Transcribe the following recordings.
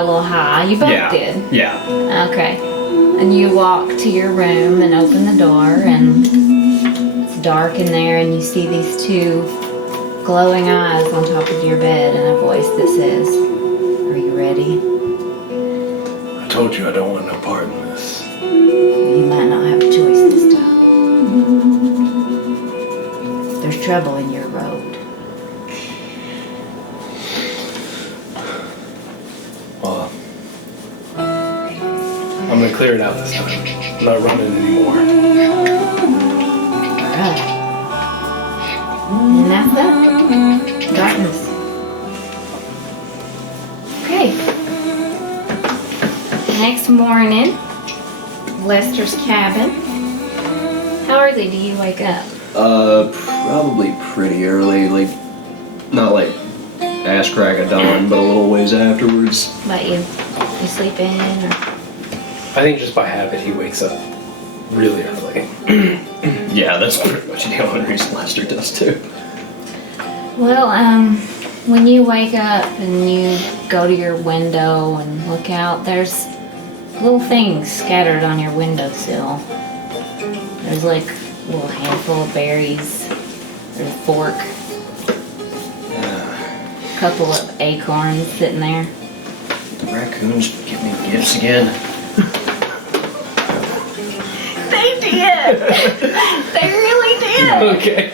got a little high. You both did. Yeah. Okay. And you walk to your room and open the door, and it's dark in there, and you see these two glowing eyes on top of your bed, and a voice that says, "Are you ready? I told you I don't want no part in this. You might not have a choice this time. There's trouble in your road." Well, I'm gonna clear it out this time. I'm not running anymore. Alright. And that's that. Darkness. Okay. Next morning, Lester's cabin. How early do you wake up? Probably pretty early, like, not like ass crack of dawn, but a little ways afterwards. About you? You sleep in or? I think just by habit he wakes up really early. Yeah, that's pretty much the only reason Lester does too. Well, when you wake up and you go to your window and look out, there's little things scattered on your windowsill. There's like a little handful of berries. There's a fork. A couple of acorns sitting there. The raccoons give me gifts again. They did! They really did! Okay.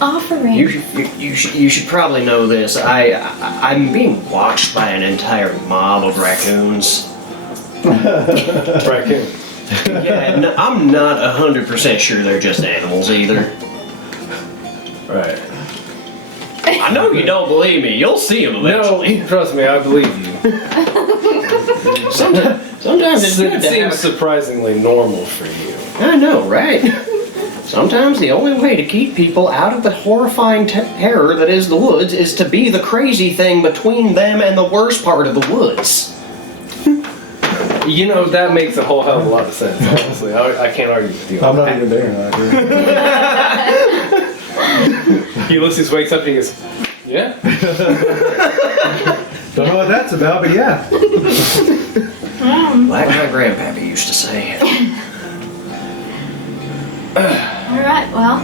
Offering. You should probably know this. I'm being watched by an entire mob of raccoons. Raccoon. Yeah, no, I'm not 100% sure they're just animals either. Right. I know you don't believe me. You'll see them eventually. No, trust me, I believe you. Sometimes it's good It to seems have... surprisingly normal for you. I know, right? Sometimes the only way to keep people out of the horrifying terror that is the woods is to be the crazy thing between them and the worst part of the woods. You know, that makes a whole hell of a lot of sense, honestly. I can't argue with you. I'm not even there. Ulysses wakes up and he goes, yeah? Don't know what that's about, but yeah. Like my grandpappy used to say. Alright, well,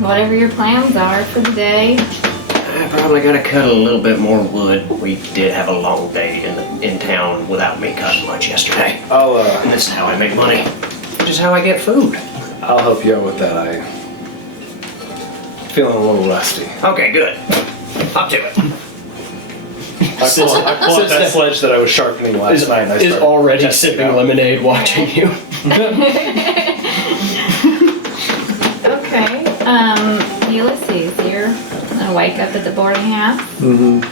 whatever your plans are for the day. I probably gotta cut a little bit more wood. We did have a long day in town without me cutting much yesterday. And this is how I make money. Which is how I get food. I'll help you out with that. I'm feeling a little rusty. Okay, good. Up to it. I pull out that sledge that I was sharpening last night. And I Is start already testing it sipping out. lemonade watching you. Okay, Ulysses, you're gonna wake up at the boarding house. Mm-hmm.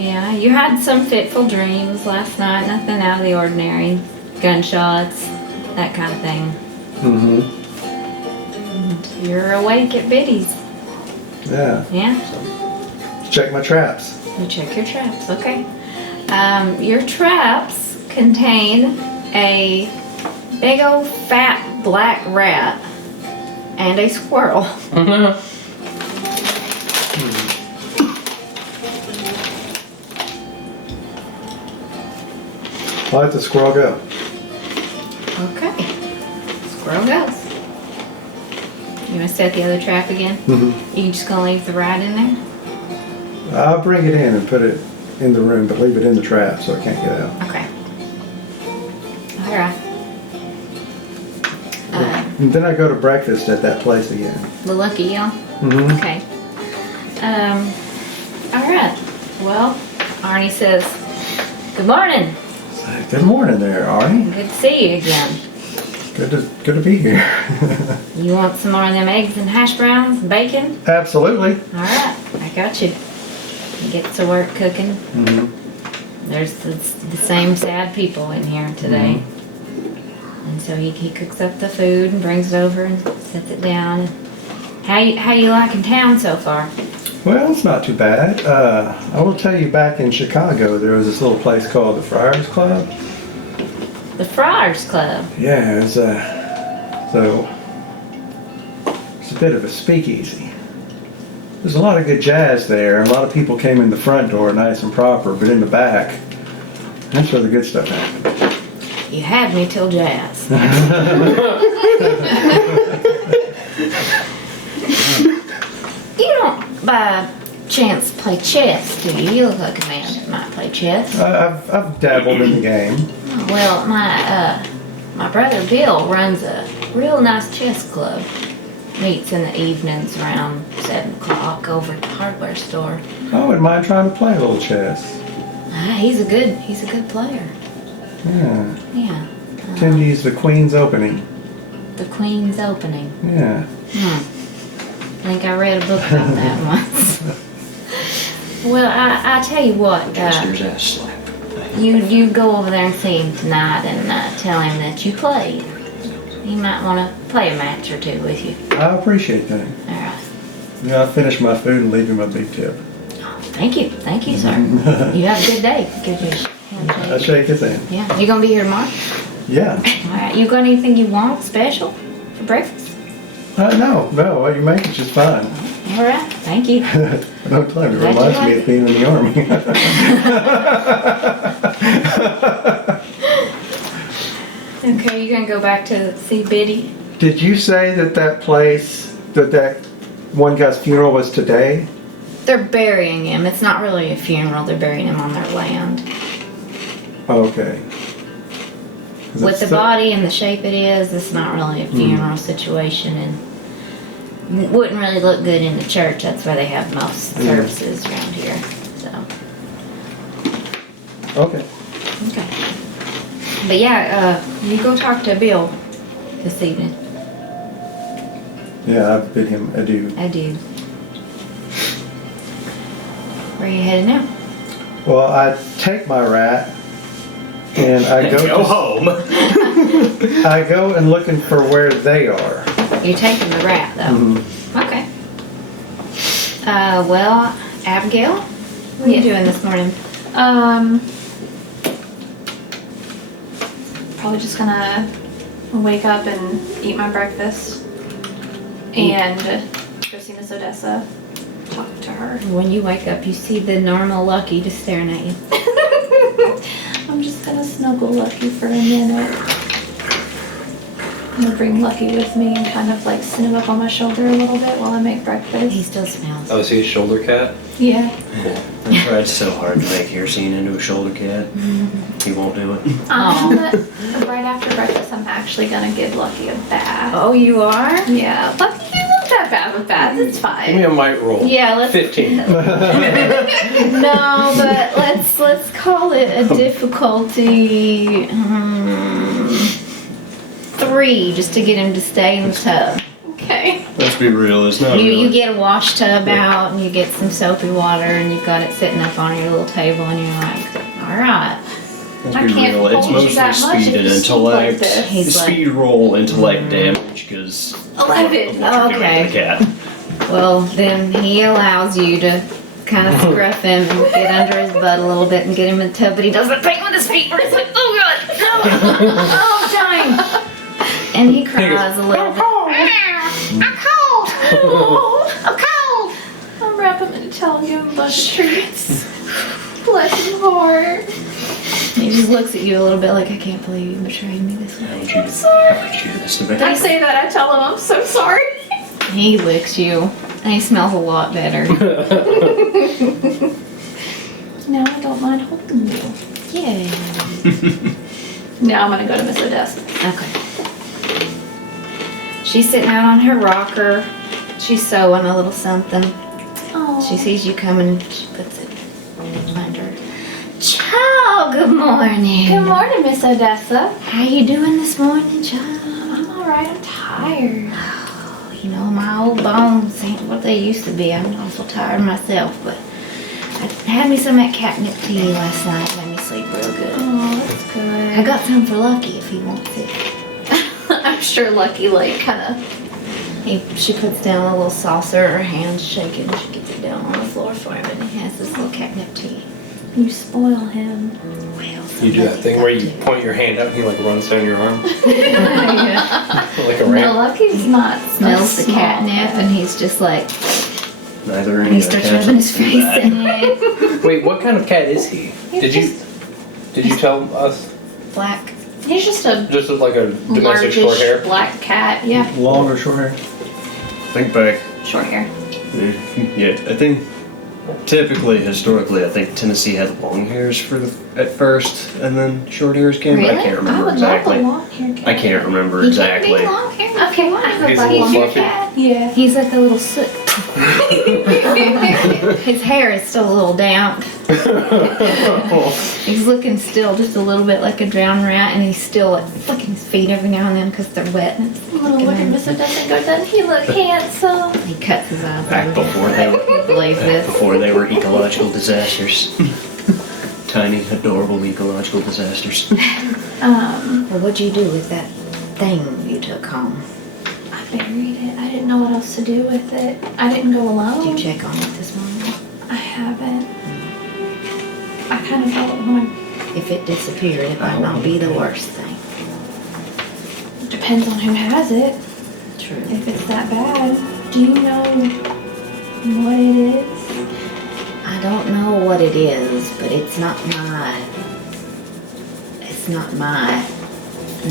Yeah, you had some fitful dreams last night, nothing out of the ordinary. Gunshots, that kind of thing. Mm-hmm. You're awake at Biddy's. Yeah. Yeah? Check my traps. You check your traps, okay. Your traps contain a big old fat black rat and a squirrel. I'll let the squirrel go. Okay. Squirrel goes. You wanna set the other trap again? Mm-hmm. You just gonna leave the rat in there? I'll bring it in and put it in the room, but leave it in the trap so it can't get out. Okay. Alright. And then I go to breakfast at that place again. The Lucky Y'all? Mm-hmm. Okay. Alright. Well, Arnie says, good morning. Good morning there, Arnie. Good to see you again. Good to be here. You want some more of them eggs and hash browns and bacon? Absolutely. Alright, I got you. You get to work cooking. Mm-hmm. There's the same sad people in here today. And so he cooks up the food and brings it over and sets it down. How you liking town so far? Well, it's not too bad. I will tell you, back in Chicago, there was this little place called the Friars Club. The Friars Club. Yeah, it's a bit of a speakeasy. There's a lot of good jazz there. A lot of people came in the front door nice and proper, but in the back, that's where the good stuff happened. You had me till jazz. You don't, by chance, play chess, do you? You look like a man that might play chess. I've dabbled in the game. Well, my brother Bill runs a real nice chess club. Meets in the evenings around 7 o'clock over at the hardware store. I wouldn't mind trying to play a little chess. He's a good player. Yeah. Yeah. Tend to use the Queen's opening. The Queen's opening. Yeah. I think I read a book about that once. Well, I tell you what, Jester's ass slap. you go over there and see him tonight and tell him that you played. He might want to play a match or two with you. I appreciate that. All right. Yeah, I'll finish my food and leave him a big tip. Thank you, sir. You have a good day. Give you a I handshake. shake his hand. Yeah, you gonna be here tomorrow? Yeah. All right. You got anything you want special for breakfast? No, what you make is just fine. All right. Thank you. Don't tell him. It Glad you reminds like me it. of being in the army. Okay, you gonna go back to see Biddy? Did you say that place, that one guy's funeral was today? They're burying him. It's not really a funeral. They're burying him on their land. Okay. 'Cause With it's the so- body and the shape it is, it's not really a funeral situation, and it wouldn't really look good in the church. That's where they have most services around here. So, Okay. okay. But yeah, you go talk to Bill this evening. Yeah, I bid him adieu. I do. Where are you headed now? Well, I take my rat and I Go home. I go and looking for where they are. You're taking the rat, though. Mhm. Okay. Well, Abigail, what are you doing this morning? Probably just gonna wake up and eat my breakfast and go see Miss Odessa, talk to her. When you wake up, you see the normal Lucky just staring at you. I'm just gonna snuggle Lucky for a minute. I'm gonna bring Lucky with me and kind of like sit him up on my shoulder a little bit while I make breakfast. He still smells. Oh, is he a shoulder cat? Yeah. I tried so hard to make Harrison into a shoulder cat. He won't do it. Right after breakfast, I'm actually gonna give Lucky a bath. Oh, you are? Yeah, Lucky, he's not that bad with baths. It's Give me fine. a might roll. Yeah, let's. 15. No, but let's call it a difficulty 3, just to get him to stay in the tub. Okay. Let's be real, it's not You get a wash tub out and you get some soapy water and you've got it sitting up on your little table and you're like, all right. Let's I be can't real, it's hold you mostly that much speed if and you sleep like intellect. this. He's like- Speed roll, intellect damage, because 11. Okay. the cat. Well, then he allows you to kind of scruff him and get under his butt a little bit and get him in the tub, but he doesn't take with his feet. He's like, oh god, no, oh dang. And he cries a little bit. I'm cold. I'm cold. I'm wrapping him and telling him a bunch of treats. Bless his heart. He just looks at you a little bit like, I can't believe you betrayed me this way. How would you do this to me? I say that, I tell him I'm so sorry. He licks you, and he smells a lot better. Now I don't mind holding you. Yeah. Now I'm gonna go to Miss Odessa. Okay. She's sitting out on her rocker. She's sewing a little something. Oh. She sees you coming, she puts it behind her. Ciao, good morning. Good morning, Miss Odessa. How you doing this morning, child? I'm alright, I'm tired. You know, my old bones ain't what they used to be. I'm awful tired myself, but I had me some of that catnip tea last night. Made me sleep real good. Oh, that's good. I got some for Lucky if he wants it. I'm sure Lucky, like, kinda. She puts down a little saucer, her hand's shaking, she gets it down on the floor for him, and he has this little catnip tea. You spoil him. Well, You do that thing where you point your hand out and he like runs down your arm yeah. like a No, rat. Lucky's not. Smells the small. catnip, and he's just like, Neither And he starts rubbing his face in it. Wait, what kind of cat is he? Did you tell us? Black. He's just a Just like a domestic largish short hair? black cat. Yeah, Long or short hair? Think back. short hair. Yeah, I think typically, historically, I think Tennessee had long hairs at first, and then short hairs came. But I Really? can't I remember would exactly. love a long hair cat. I can't remember He exactly. can be long hair. Okay, I have He's a a little long hair fluffy. cat. Yeah. He's like a little soot. His hair is still a little damp. He's looking still just a little bit like a drowned rat, and he's still like flicking his feet every now and then because they're wet. And it's Little looking Mr. doesn't go, doesn't he look handsome? he cuts his eyes. Back out. before they were, Believe this. before they were ecological disasters. Tiny, adorable ecological disasters. Well, what'd you do with that thing you took home? I buried it. I didn't know what else to do with it. I didn't go alone. Did you check on it this morning? I haven't. I kind of don't want If it disappeared, it might not be the worst thing. to. Depends on who has it. True. If it's that bad. Do you know what it is? I don't know what it is, but it's not my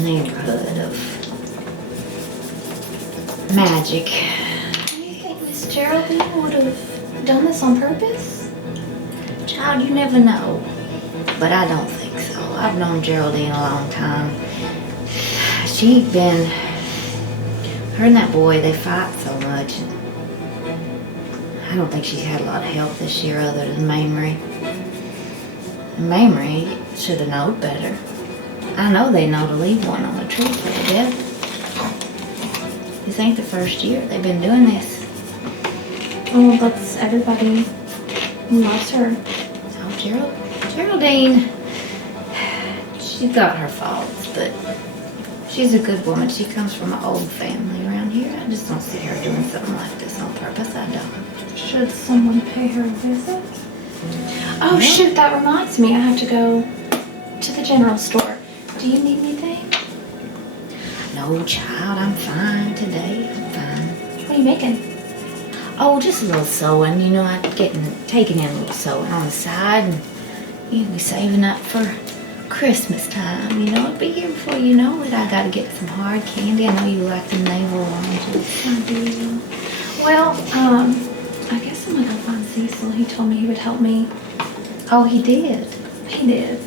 neighborhood of magic. Do you think Miss Geraldine would have done this on purpose? Child, you never know. But I don't think so. I've known Geraldine a long time. Her and that boy, they fight so much. I don't think she's had a lot of help this year other than Mamrie. Mamrie should have known better. I know they know to leave one on a tree for the death. This ain't the first year they've been doing this. Oh, that's everybody loves her. Oh, Geraldine, she's got her faults, but she's a good woman. She comes from an old family around here. I just don't see her doing something like this on purpose. I don't. Should someone pay her a visit? Oh shoot, that reminds me. I have to go to the general store. Do you need anything? No, child, I'm fine today. I'm fine. What are you making? Oh, just a little sewing. You know, I'm taking in a little sewing on the side, and be saving up for Christmas time. You know, it'll be here before you know it. I gotta get some hard candy. I know you like the navel oranges. I do. Well, I guess I'm gonna go find Cecil. He told me he would help me. Oh, he did. He did.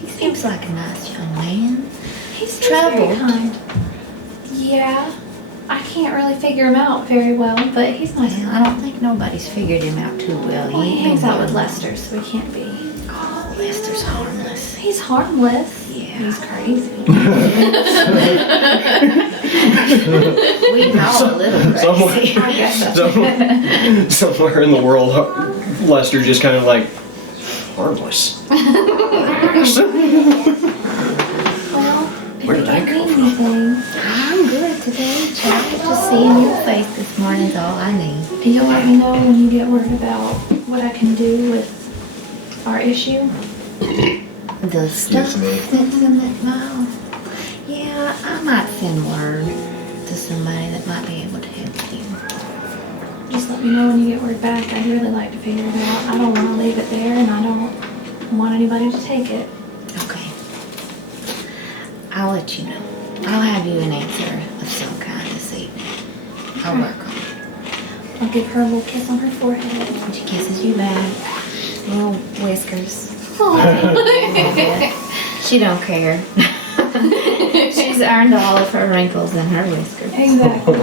He seems like a nice young man. He's very Troubled. kind. Yeah. I can't really figure him out very well, but he's nice. Well, I don't think nobody's figured him out too well. Well, he ain't hangs been out with doing- Lester, so he can't be. Oh, Lester's harmless. He's harmless. Yeah. He's crazy. We all a little crazy. I guess so. Somewhere in the world, Lester just kind of like harmless. Well, Where did if that you come need from? anything, I'm good today, child. Just seeing your face this morning is all I need. you'll let me know when you get word about what I can do with our issue. The stuff that's in that vial. Yeah, I might send word to somebody that might be able to help you. Just let me know when you get word back. I'd really like to figure it out. I don't want to leave it there, and I don't want anybody to take it. Okay. I'll let you know. I'll have you an answer of some kind this evening. I'll work on it. I'll give her a little kiss on her forehead. And she kisses you back. Little whiskers. She don't care. She's earned all of her wrinkles in her whiskers. Exactly.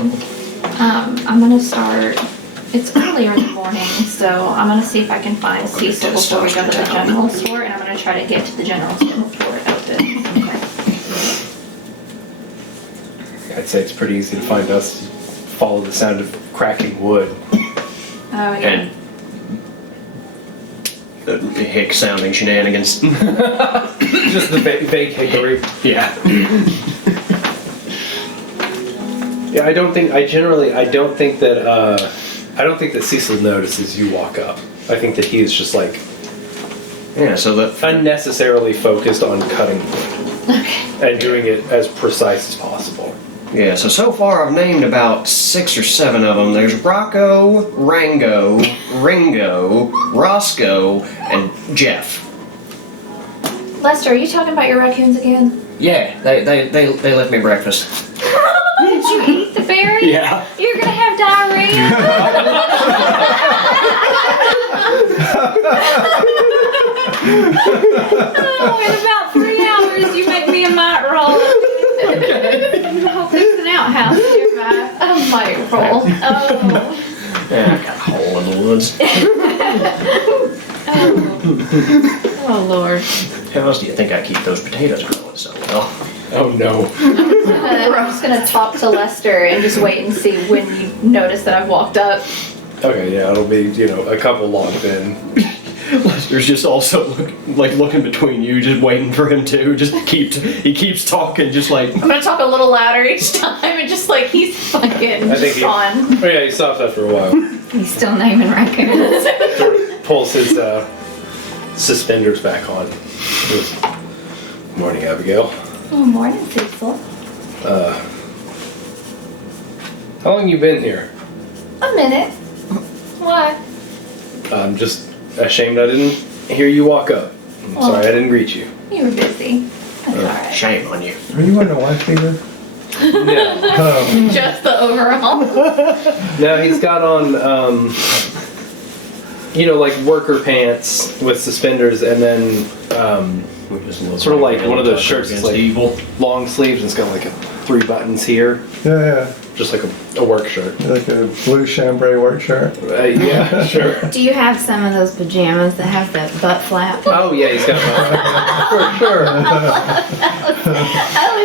I'm gonna start. It's earlier in the morning, so I'm gonna see if I can find Cecil before we go to the general store, and I'm gonna try to get to the general store before it opens. I'd say it's pretty easy to find us. Follow the sound of cracking wood. Oh yeah. And hick sounding shenanigans. Just the vague hickory. Yeah. Yeah, I don't think that Cecil notices you walk up. I think that he is just like Yeah, so that unnecessarily focused on cutting wood Okay. and doing it as precise as possible. Yeah, so far I've named about 6 or 7 of them. There's Rocco, Rango, Ringo, Roscoe, and Jeff. Lester, are you talking about your raccoons again? Yeah, they left me breakfast. Did you eat the berry? Yeah. You're gonna have diarrhea. Oh, in about 3 hours, you make me a mite roll. I hope it's an outhouse nearby. A mite roll. Oh. Yeah, I got a hole in the woods. Oh, Lord. How else do you think I keep those potatoes growing so well? Oh no. I'm just gonna talk to Lester and just wait and see when you notice that I've walked up. Okay, yeah, it'll be, a couple logs in. Lester's just also looking between you, just waiting for him to. He keeps talking, just like. I'm gonna talk a little louder each time and just like he's fucking I think gone. Oh yeah, he stops after a while. He's still naming raccoons. Sort of pulls his suspenders back on. Goes, morning, Abigail. Oh, morning, Cecil. How long you been here? A minute. What? I'm just ashamed I didn't hear you walk up. I'm Well- sorry I didn't greet you. You were busy. That's alright. Shame on you. Are you wearing a wife beater? No. Oh, Just the overall. No, he's got on, like worker pants with suspenders and then sort of like one of those shirts that's like evil. long sleeves and it's got like 3 buttons here. yeah, Just like a work shirt. like a blue chambray work shirt. Yeah, sure. Do you have some of those pajamas that have the butt flap? Oh yeah, he's got For sure. I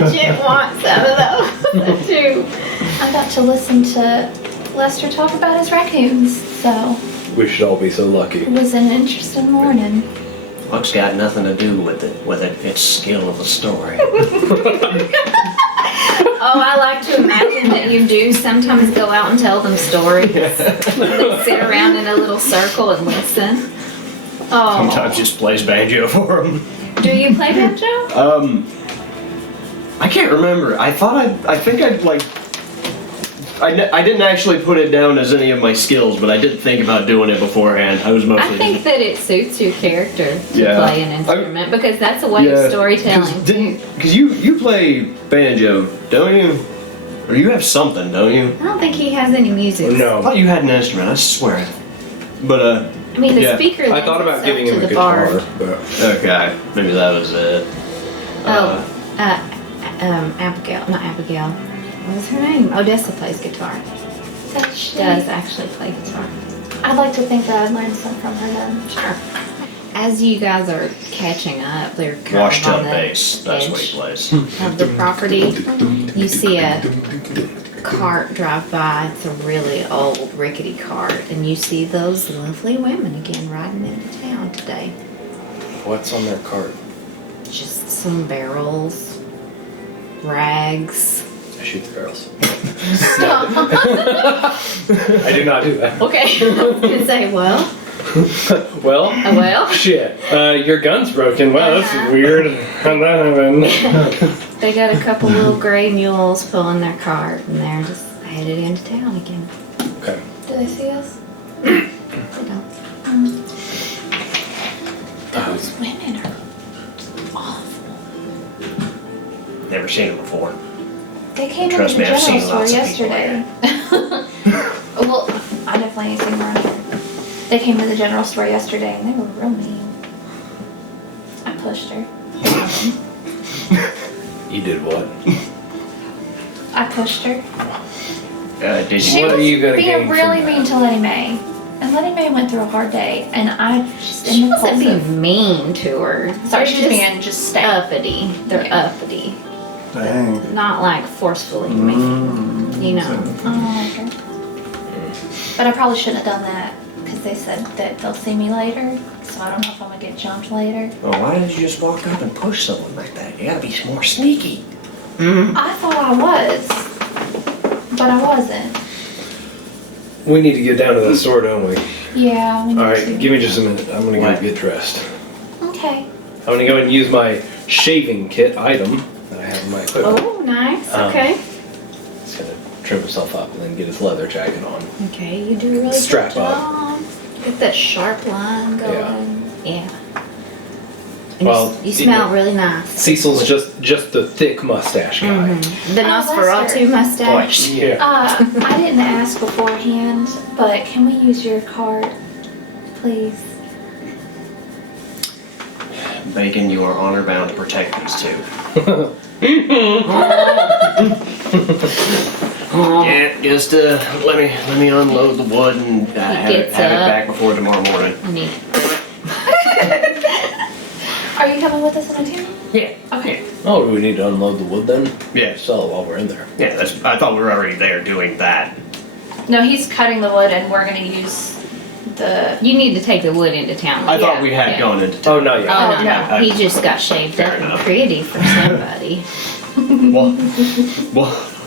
legit want some of those too. I got to listen to Lester talk about his raccoons, so We should all be so lucky. it was an interesting morning. Luck's got nothing to do with it. It's skill of the story. Oh, I like to imagine that you do sometimes go out and tell them stories. They sit around in a little circle and listen. Oh. Sometimes just plays banjo for him. Do you play banjo? I can't remember. I think I didn't actually put it down as any of my skills, but I did think about doing it beforehand. I was mostly. I think that it suits your character to Yeah. play an instrument because that's a way of storytelling. Because you play banjo, don't you? Or you have something, don't you? I don't think he has any music. I No. thought you had an instrument. I swear. But I mean, the Yeah. speaker I lends thought about itself giving him to a the guitar, bard. but okay, maybe that was it. Abigail, not Abigail. What was her name? Odessa plays guitar. She does actually play guitar. I'd like to think that I'd learned some from her then. Sure. As you guys are catching up, they're kind Wash of on tub the bass. That's what edge he plays. of the property. You see a cart drive by. It's a really old, rickety cart, and you see those lovely women again riding into town today. what's on their cart? Just some barrels, rags. I shoot the girls. Stop. I do not do that. Okay. I was gonna say, well, Well, shit. Your gun's broken. Wow, that's weird. How'd that happen? they got a couple little gray mules pulling their cart, and they're just headed into town again. Okay. Do they see us? They don't. Those women are awful. Never seen him before. They came Trust into me, the I've general seen store lots of people yesterday. Well, I definitely ain't seen them around here. They came to the general store yesterday and they were real mean. I pushed her. You did what? I pushed her. Did She you? What are was you gonna gain being from really that? mean to Letty Mae. And Letty Mae went through a hard day and I just She wasn't impulsive. being mean to her. Sorry, They're she's being just stay. uppity. They're Yeah. uppity. Dang. Not like forcefully mean. You know. I don't like her. But I probably shouldn't have done that because they said that they'll see me later. So I don't know if I'm gonna get jumped later. Well, why did you just walk up and push someone like that? You gotta be more sneaky. I thought I was, but I wasn't. We need to get down to the store, don't we? Yeah, we need All right, to. give me just a minute. I'm gonna What? go get dressed. Okay. I'm gonna go and use my shaving kit item that I have in my equipment. Oh, nice. Um, Okay. trim himself up, and then get his leather jacket on. Okay, you do a really Strap good up. job. Get that sharp line going. Yeah. And Well, you smell really nice. Cecil's just the thick mustache guy. The Nosferatu mustache. Yeah. I didn't ask beforehand, but can we use your card, please? Bacon, you are honor bound to protect these two. Yeah, just let me unload the wood and have it back before tomorrow morning. I need. Are you coming with us in the town? Yeah. Okay. Oh, do we need to unload the wood then? Yeah. Sell it while we're in there. Yeah, I thought we were already there doing that. No, he's cutting the wood and we're gonna use the... You need to take the wood into town. I thought we had Yeah. gone into Oh, town. not yet. Oh, no. Okay. He just got shaved Fair up and enough. pretty for somebody.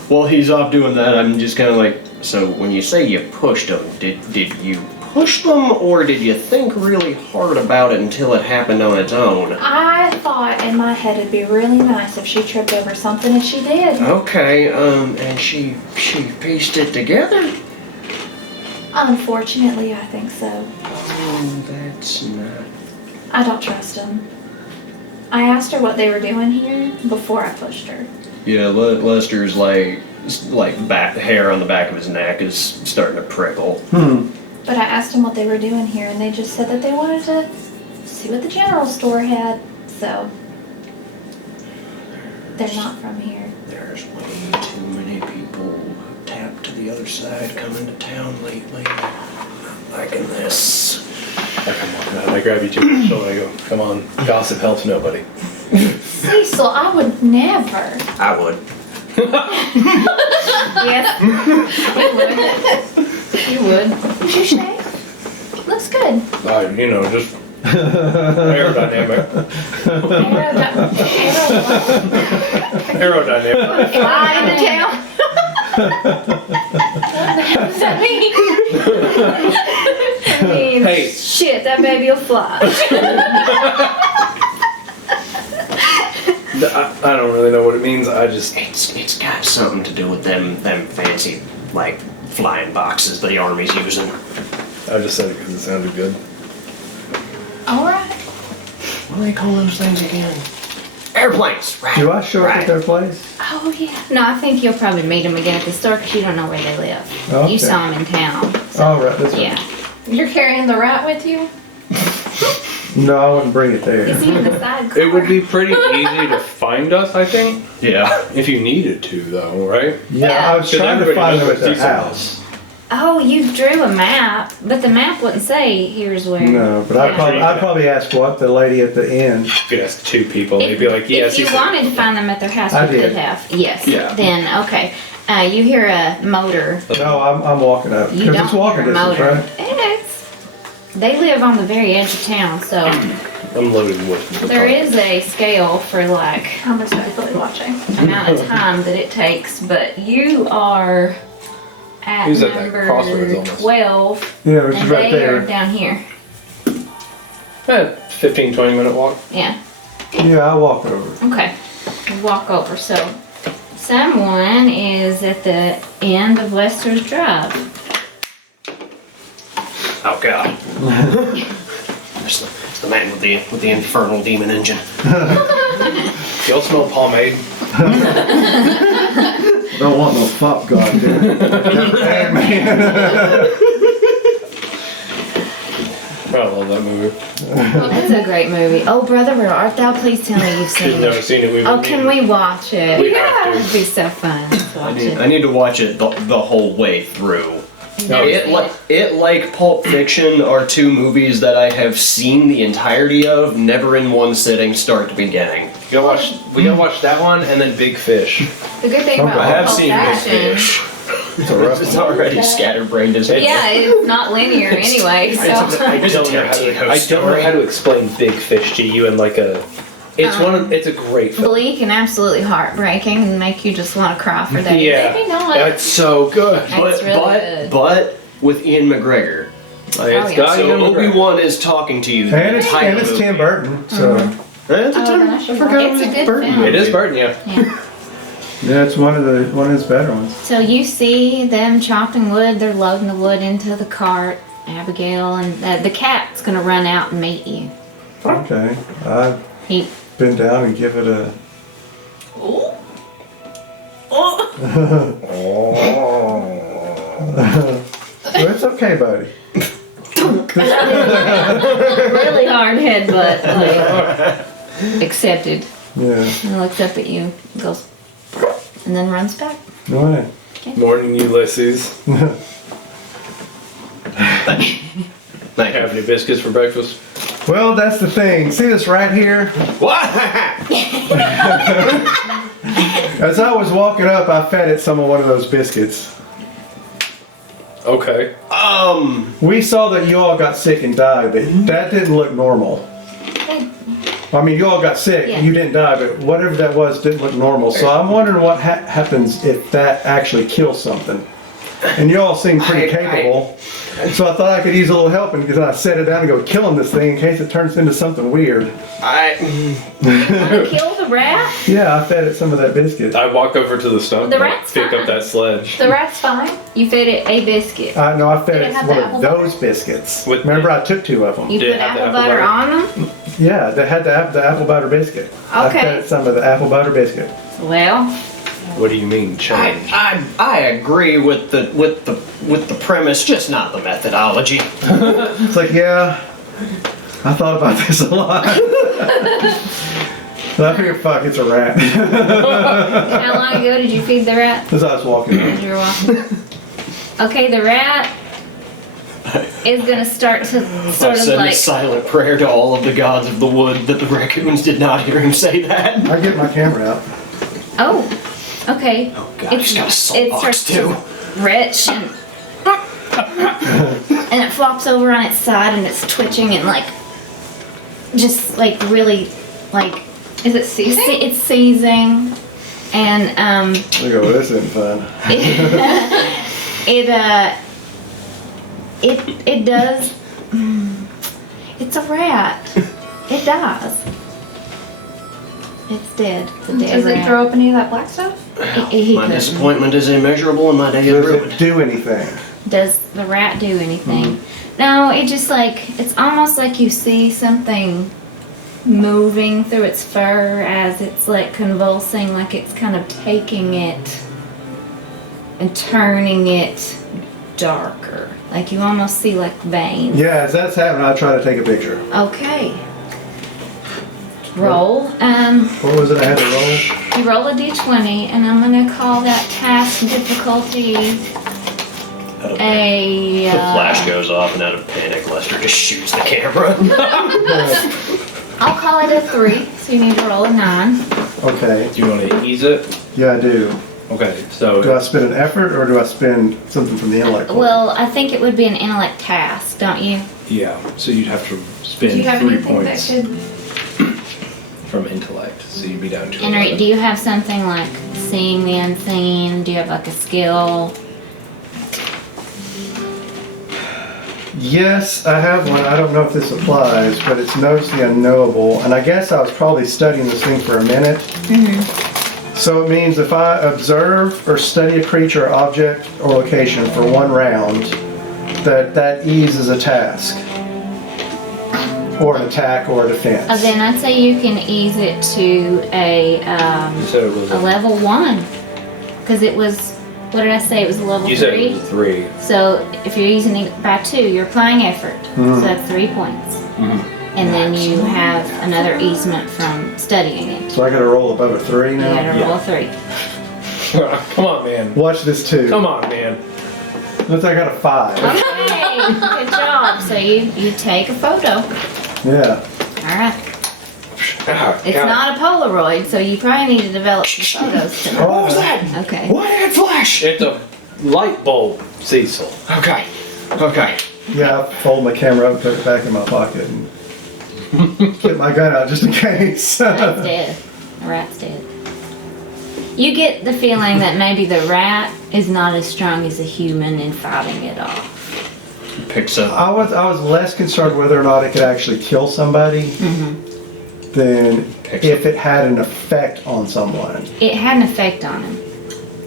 Well, he's off doing that. I'm just kind of like, so when you say you pushed them, did you push them, or did you think really hard about it until it happened on its own? I thought in my head it'd be really nice if she tripped over something, and she did. Okay, and she pieced it together? Unfortunately, I think so. Oh, that's not... I don't trust him. I asked her what they were doing here before I pushed her. Yeah, Lester's like back, the hair on the back of his neck is starting to prickle. But I asked them what they were doing here, and they just said that they wanted to see what the general store had, so they're not from here. There's way too many people tapped to the other side coming to town lately. Not liking this. I come on, man. I grab you to the shoulder and I go, come on, gossip helps nobody. Cecil, I would never. I would. Yes. You would. Would you shave? Looks good. Just aerodynamic. Aerodynamic. Fly into town. What the hell does that mean? I mean, Hey. shit, that baby will fly. I don't really know what it means. It's got something to do with them fancy like flying boxes the army's using. I just said it because it sounded good. All right. What do they call those things again? Airplanes. Right. Do I show up right. at their place? Oh, yeah. No, I think you'll probably meet them again at the store because you don't know where they live. Okay. You saw them in town. Oh, right, that's right. Yeah. You're carrying the rat with you? No, I wouldn't bring it there. Is he in the side car? It would be pretty easy to find us, I think, Yeah. if you needed to, though, right? Yeah, I was Because trying to everybody find them knows at their where Cecil house. Oh, you drew a map, but the map wouldn't say here's where. No, but Yeah. I'd probably ask what the lady at the inn. You could ask two people, they'd be like, yes, If you wanted to find them at their house, I you could did. have. Yes. Yeah. Then, okay. You hear a motor. No, I'm walking up. You Because don't it's walking hear a distance, motor. right? They live on the very edge of town, so I'm loaded with the there part. is a scale for like I'm respectfully watching. amount of time that it takes, but you are at Who's at that number crossroads almost? 12, Yeah, which is and right they are there. down here. 15-20 minute walk. Yeah. Yeah, I'll walk over. Okay. Walk over. So someone is at the end of Lester's Drive. Oh God. It's the man with the infernal demon engine. Y'all smell pomade? Don't want no fop god, dude. Hey, man. I love that movie. That's a great movie. Oh, brother, where art thou? Please tell me you've seen You've never it. seen it. Oh, can we watch it? We have to. It'd be so fun. Let's watch I it. need to watch it the whole way through. No, It like Pulp Fiction are two movies that I have seen the entirety of, never in one sitting, start to beginning. we gotta watch that one and then Big Fish. The good thing about I have Pulp seen Big Fiction- Fish. It's a rough It's one. already scatterbrained as hell. Yeah, it's not linear anyway, so. I don't know how to explain Big Fish to you in like a. It's it's a great film. Bleak and absolutely heartbreaking and make you just want to cry for days. Yeah, Maybe not. that's so good. It's really good. but with Ian McGregor. Like, it's yeah. got So Ian McGregor. Obi-Wan is talking to you. And it's Movie. Tim Burton, so. That's a Oh, Tim. then I I should forgot watch it. it was It's a good Burton. film. It is Burton, yeah. Yeah. Yeah, it's one of his better ones. So you see them chopping wood. They're loading the wood into the cart, Abigail, and the cat's gonna run out and meet you. Okay, I've He been down and give it a. Well, it's okay, buddy. really hard headbutt, like accepted. Yeah. And he looks up at you, goes, and then runs back. All right. Morning, Ulysses. Thank Have any biscuits for breakfast? Well, that's the thing. See this right here? What? As I was walking up, I fed it some of one of those biscuits. Okay. We saw that you all got sick and died, but that didn't look normal. I mean, you all got sick, Yeah. you didn't die, but whatever that was didn't look normal. So I'm wondering what happens if that actually kills something. And you all seem pretty capable. So I thought I could use a little help because I set it down and go killing this thing in case it turns into something weird. Kill the rat? Yeah, I fed it some of that biscuit. I walk over to the stump The and rat's pick fine. up that sledge. The rat's fine. You fed it a biscuit. No, I fed Did it it have one the of apple those biscuits. With Remember, I took 2 of them. You Did put it have the apple apple butter butter? on them? Yeah, they had the apple butter biscuit. I Okay. fed it some of the apple butter biscuit. Well, What do you mean change? I agree with the premise, just not the methodology. It's like, yeah, I thought about this a lot. But I figured, fuck, it's a rat. how long ago did you feed the rat? As I was walking As up. you were walking? Okay, the rat is gonna start to I sort of send a like. silent prayer to all of the gods of the wood that the raccoons did not hear him say that. I get my camera out. Oh, okay. Oh god, he's got a It soapbox starts to too. retch and and it flops over on its side and it's twitching and like just like really like Is it seizing? it's seizing and I go, this isn't fun. it does. It's a rat. It dies. It's dead. It's a dead Does rat. it throw up any of that black stuff? He My couldn't. disappointment is immeasurable and my day is Does ruined. it do anything? Does the rat do anything? No, it just like, it's almost like you see something moving through its fur as it's like convulsing, like it's kind of taking it and turning it darker. Like you almost see like veins. Yeah, as that's happening, I try to take a picture. Okay. Roll. What was it I had to roll? You roll a d20 and I'm gonna call that task difficulty a The flash goes off and out of panic, Lester just shoots the camera. I'll call it a 3, so you need to roll a 9. Okay, Do you want to ease it? yeah, I do. Okay, so Do I spend an effort or do I spend something from the intellect? Well, I think it would be an intellect task, don't you? yeah, so you'd have to Do spend you have 3 anything that points could? from intellect, so you'd be down to And 11. do you have something like seeing the unseen? Do you have like a skill? Yes, I have one. I don't know if this applies, but it's knows the unknowable. And I guess I was probably studying this thing for a minute. So it means if I observe or study a creature, or object, or location for 1 round, that eases a task. Or an attack or a defense. Then I'd say you can ease it to a You said it was level 1. Because it was, what did I say? It was a level You 3? said it was a 3. So if you're using it by 2, you're applying effort. So that's 3 points. And then you have another easement from studying it. So I gotta roll above a 3 You now? gotta roll a 3. Come on, man. Watch this too. Come on, man. Looks like I got a 5. Okay, good job. So you take a photo. Yeah. Alright. Ah, It's God. not a Polaroid, so you probably need to develop some photos tonight. What was that? Okay. Why did it flash? It's a light bulb, Cecil. Okay. Okay. Yeah, I fold my camera up, put it back in my pocket, and get my gun out just in case. Rat's dead. The rat's dead. You get the feeling that maybe the rat is not as strong as a human in fighting it off. Picks up. I was less concerned whether or not it could actually kill somebhy then if it had an effect on someone. It had an effect on him.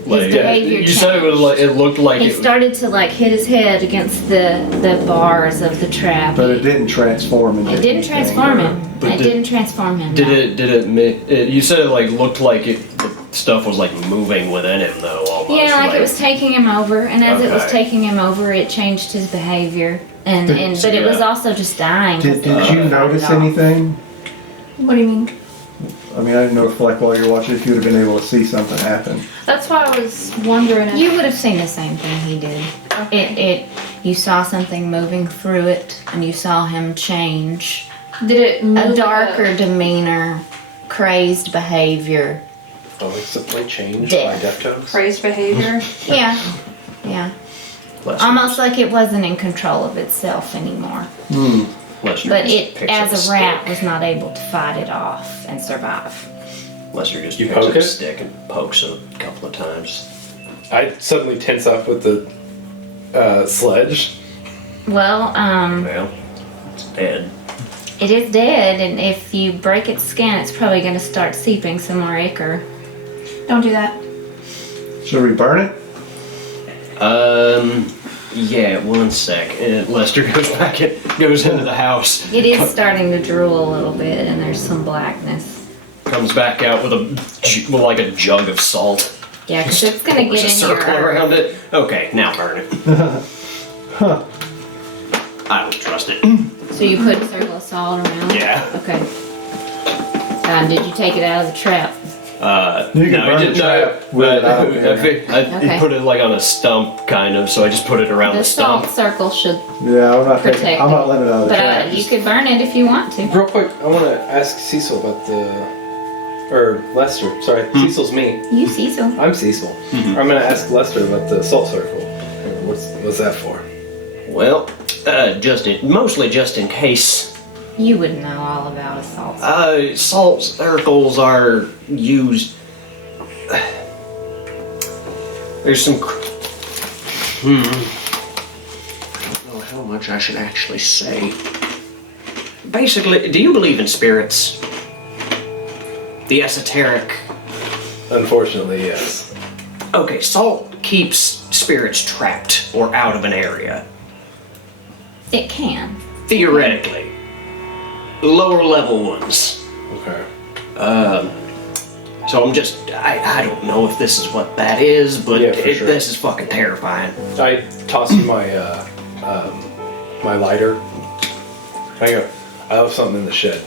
His behavior you said it was like it looked like He it. started to like hit his head against the bars of the trap. But it didn't transform into It didn't anything, transform or- him. But It did- didn't transform him. Did no. it? You said it like looked like it. The stuff was like moving within him though, almost. Yeah, like it was taking him over, and as it was Okay. taking him over, it changed his behavior, but it was Yeah. also just dying. Did you Fought it notice off. anything? What do you mean? I mean, I didn't know if like while you're watching, if you would have been able to see something happen. That's why I was wondering if... You would have seen the same thing he did. You saw something moving through it, and you saw him change. Did it move A darker demeanor, crazed behavior. Oh, it's a play change Death. by Deftones. crazed behavior? Yeah, yeah. Lester, Almost like it wasn't in control of itself anymore. Lester But just it, picks up as a rat, stick. was not able to fight it off and survive. Lester just You picks poke up a it? stick and pokes it a couple of times. I suddenly tense up with the sledge. Well, Well, it's dead. it is dead, and if you break its skin, it's probably going to start seeping some more ichor. Don't do that. Should we burn it? Yeah, one sec. And Lester goes into the house. It is starting to drool a little bit, and there's some blackness. Comes back out with like a jug of salt. Yeah, because it's going to Pours get a in your circle earth. around it. Okay, now burn it. I don't trust it. So you put a circle of salt around it? Yeah. Okay. Did you take it out of the trap? You can no, burn I the didn't trap with it out there. I Okay. put it like on a stump, kind of, so I just put it around The the stump. salt circle should Yeah, I'm not taking, protect I'm it. not letting it out of the But trap. you could burn it if you want to. Real quick, I want to ask Cecil about or Lester. Sorry, Cecil's me. You see so. I'm Cecil. I'm gonna ask Lester about the salt circle. What's that for? Well, mostly just in case. You would know all about a salt circle. Salt circles are used. There's some. I don't know how much I should actually say. Basically, do you believe in spirits? The esoteric. Unfortunately, yes. Okay, salt keeps spirits trapped or out of an area. It can. Theoretically. Lower level ones. Okay. So I don't know if this is what that is, but Yeah, for sure. this is fucking terrifying. I toss you my my lighter. I have something in the shed.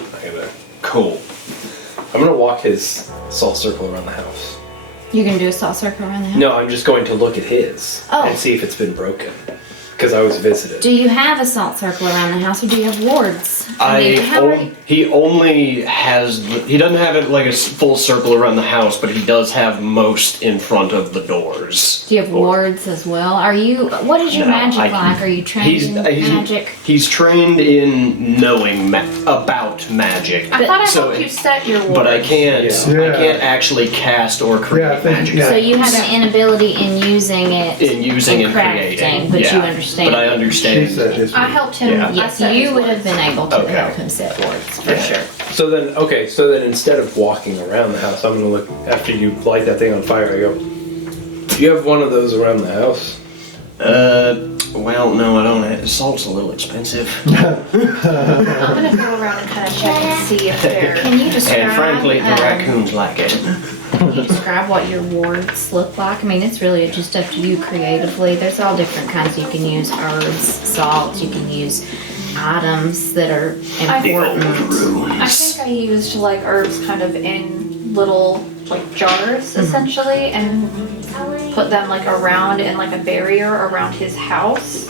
Cool. I'm gonna walk his salt circle around the house. You can do a salt circle around the house? No, I'm just going to look at his Oh. and see if it's been broken. Because I was visited. Do you have a salt circle around the house, or do you have wards? How are you? He only has. He doesn't have it like a full circle around the house, but he does have most in front of the doors. Do you have wards as well? Are you? What is your No, magic I- like? Are you trained in magic? He's trained in knowing about magic. I thought I so helped you set your But I wards. can't. Yeah. I can't actually cast or create Yeah, I think- magic. yeah. So you have an inability in using it. In using and crafting, creating, but yeah. you understand. But I She understand. said his. I helped him. Yeah. I Yes, set you his would have wards. been able to Okay. help him set wards for sure. So then instead of walking around the house, I'm gonna look after you light that thing on fire. I go, do you have one of those around the house? Well, no, I don't. Salt's a little expensive. I'm gonna go around and kind of check and see if they're. Can you describe? And frankly, the raccoons like it. Can you describe what your wards look like? I mean, it's really just up to you creatively. There's all different kinds. You can use herbs, salts. You can use items that are important. I think I used like herbs kind of in little like jars essentially, and put them like around in like a barrier around his house,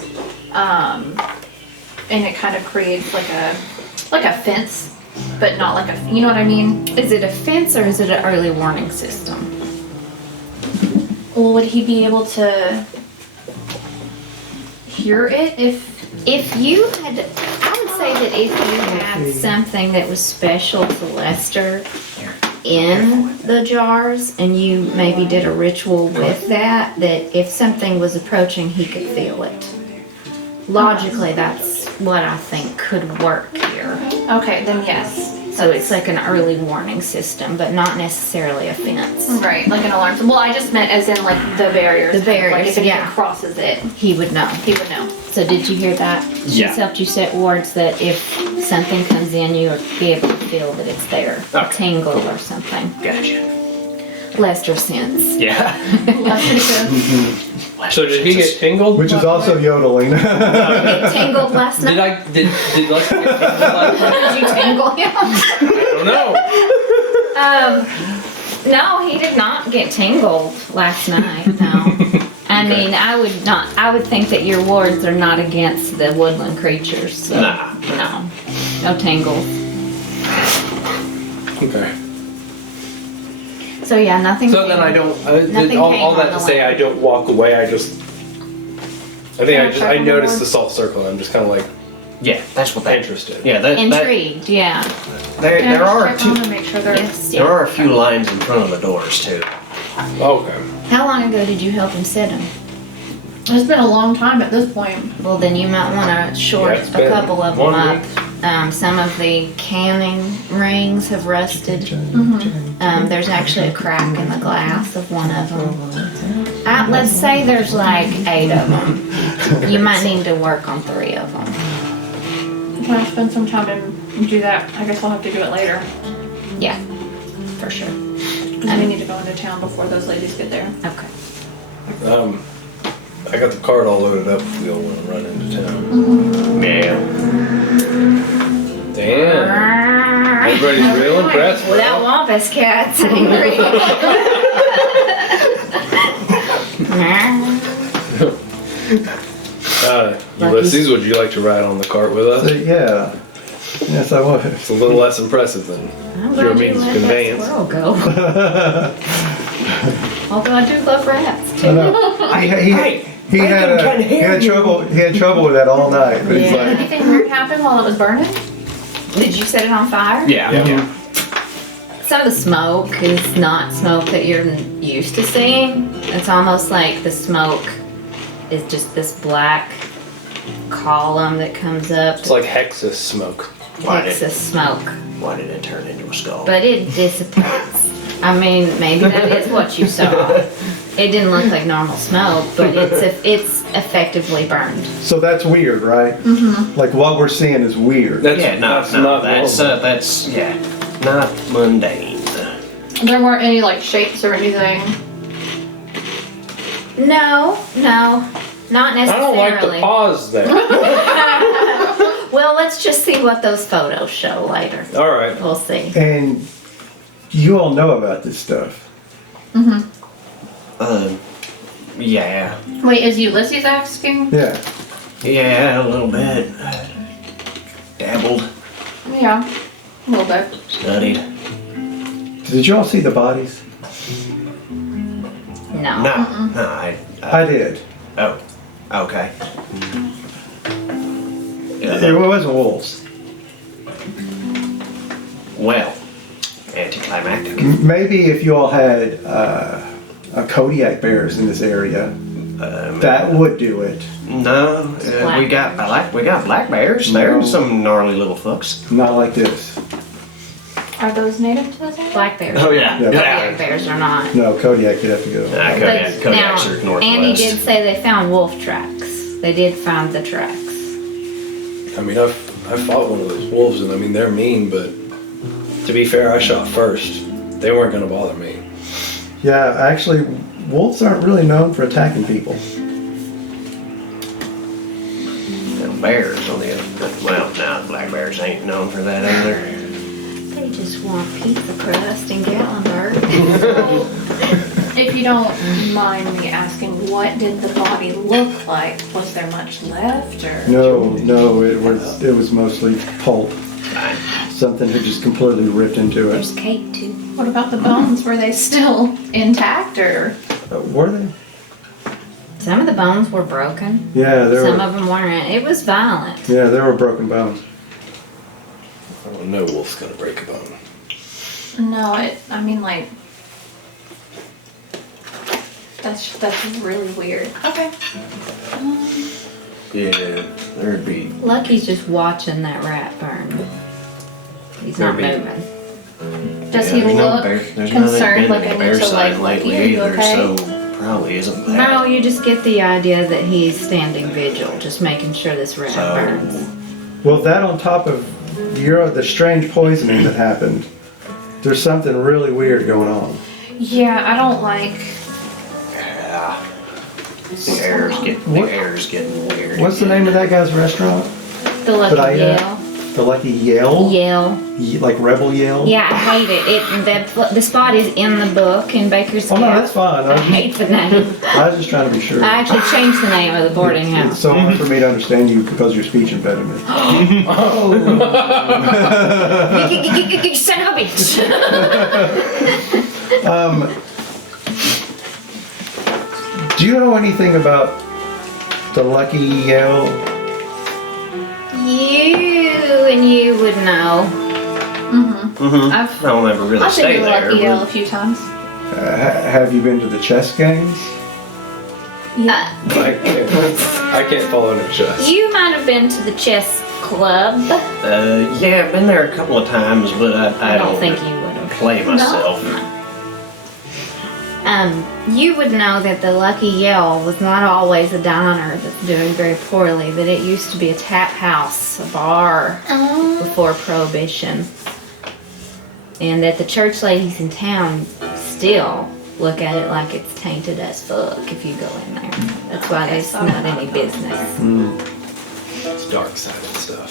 and it kind of creates like a fence, but not like a, you know what I mean? Is it a fence or is it an early warning system? Well, would he be able to hear it if? If you had, I would say that if you had something that was special to Lester in the jars, and you maybe did a ritual with that if something was approaching, he could feel it. Logically, that's what I think could work here. Okay, then yes. So it's like an early warning system, but not necessarily a fence. Right, like an alarm. Well, I just meant as in like the barriers. The barriers, Like if anything yeah. crosses it, He would know. he would know. So did you hear that? Yeah. She's helped you set wards that if something comes in, you'll be able to feel that it's there. A Okay. tingle or something. Gotcha. Lester sense. Yeah. So did he get tingled? Which is also yodeling. Get tingled last Did night? did Lester get tingled last night? Did you tingle him? I don't know. No, he did not get tingled last night, no. I mean, I would think that your wards are not against the woodland creatures, so. Nah. No tingles. Okay. So yeah, nothing. So then I don't. Nothing all came that on to the say, way. I don't walk away. I think I check noticed on the salt circle. And I'm just kind of like Yeah, that's what that. interested. Yeah, that Intrigued, yeah. there Can I there just are check two. on to make sure they're. Yes, There yeah. are a few lines in front of the doors too. Okay. How long ago did you help him set them? It's been a long time at this point. Well, then you might want to short Yeah, it's a been couple of them 1 up. week. Some of the canning rings have rusted. There's actually a crack in the glass of one of them. Let's say there's like 8 of them. You might need to work on 3 of them. Can I spend some time and do that? I guess I'll have to do it later. Yeah, for sure. Because we need to go into town before those ladies get there. Okay. I got the cart all loaded up if we all want to run into town. Yeah. Damn. Everybody's real impressed. Well, that Wampus cat's angry. Ulysses, would you like to ride on the cart with us? Yeah. Yes, I would. It's a little less impressive than I'm your glad you means of let that conveyance. squirrel go. Although I do love rats I too. know. Hey, He had trouble with that all night. But he's Yeah. like, Anything weird happen while it was burning? Did you set it on fire? Yeah. Yeah. Some of the smoke is not smoke that you're used to seeing. It's almost like the smoke is just this black column that comes up. It's like Hexus smoke. Texas smoke. Why did it turn into a skull? But it dissipates. I mean, maybe that is what you saw. It didn't look like normal smoke, but it's effectively burned. so that's weird, right? Mm-hmm. Like what we're seeing is weird. That's yeah, no, that's no, not that's normal. that's yeah, not mundane. There weren't any like shapes or anything. No, not I don't like the necessarily. pause there. Well, let's just see what those photos show later. All right. We'll see. And you all know about this stuff. Yeah, Wait, is Ulysses asking? Yeah. yeah, a little bit. Dabbled, Yeah, a little bit. studied. Did you all see the bodies? No. No, no, I did. oh, okay. It wasn't wolves. Well, anticlimactic. Maybe if you all had Kodiak bears in this area, that would do it. No, we got black bears. They're some gnarly little fucks. Not like this. Are those native to this area? Black bears. Oh yeah, Yeah. Kodiak bears are not. No, Kodiak, you'd have to go. Kodiaks are northwest. Andy did say they found wolf tracks. They did find the tracks. I mean, I fought one of those wolves, and I mean they're mean, but to be fair, I shot first. They weren't gonna bother me. Yeah, actually, wolves aren't really known for attacking people. Bears on the other. Well, no, black bears ain't known for that either. They just want pizza crust and Gatlinburg. So, if you don't mind me asking, what did the body look like? Was there much left, or? No, it was mostly pulp. Something had just completely ripped into it. There's cake too. What about the bones? Were they still intact, or? Were they? Some of the bones were broken. Yeah, Some of them weren't. It was violent. Yeah, there were broken bones. Oh, no wolf's gonna break a bone. No, I mean like. That's really weird. Okay. Yeah, there'd be. Lucky's just watching that rat burn. He's There not be- moving. Does Yeah, he there's no look bear- there's concerned? nothing Like been I in the need bear to sign like look, lately are you either, okay? so probably isn't that. No, you just get the idea that he's standing vigil, just making sure this rat So- burns. Well, that on top of the strange poisoning that happened, there's something really weird going on. Yeah, I don't like. Yeah. The air's getting weird. What's the name of that guy's restaurant? The Lucky But Yale. The Lucky Yale? Yale. Like Rebel Yale? Yeah, I hate it. The spot is in the book in Baker's Oh no, Gap. that's fine. I hate the name. I was just trying to be sure. I actually changed the name of the boarding It's house. so hard for me to understand you because of your speech impediment. You son of a bitch. Do you know anything about the Lucky Yale? You would know. I'll never really I've stay been to there. Lucky Yale a but- few times. Have you been to the chess games? I can't follow in chess. You might have been to the chess club. Yeah, I've been there a couple of times, but I I don't think you would have. play myself. You would know that the Lucky Yale was not always a diner that's doing very poorly, that it used to be a tap house, a bar before Prohibition. And that the church ladies in town still look at it like it's tainted as fuck if you go in there. That's why there's not any business. It's dark side and stuff.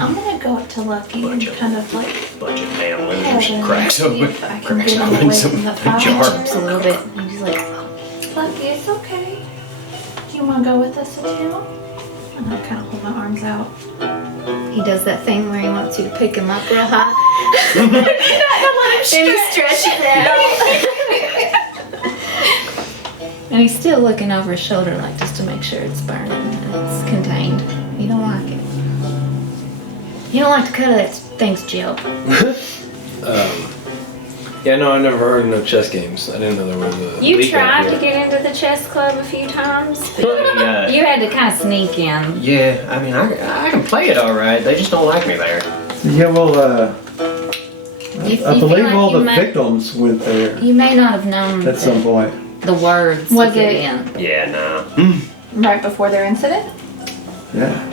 I'm gonna go to Lucky and Budget. kind of like Bunch of damn losers head and and cracks see open, if I can cracks get him open away some from the fire. jars. Just a little bit. And he's like, Lucky, it's okay. Do you want to go with us to town? And I kind of hold my arms out. he does that thing where he wants you to pick him up real high. And he stretches out. And he's still looking over his shoulder, like just to make sure it's burning and it's contained. You don't like it. You don't like to cut that thing's joke. Yeah, no, I never heard of no chess games. I didn't know there was a. You league out tried here. to get into the chess club a few times, but Yeah, you had to kind of sneak in. yeah, I mean, I can play it all right. They just don't like me there. Yeah, well, You, I you feel believe like all you the may, victims went there you may not have known at some point. the words Was to get it- in. Yeah, no. Right before their incident? Yeah.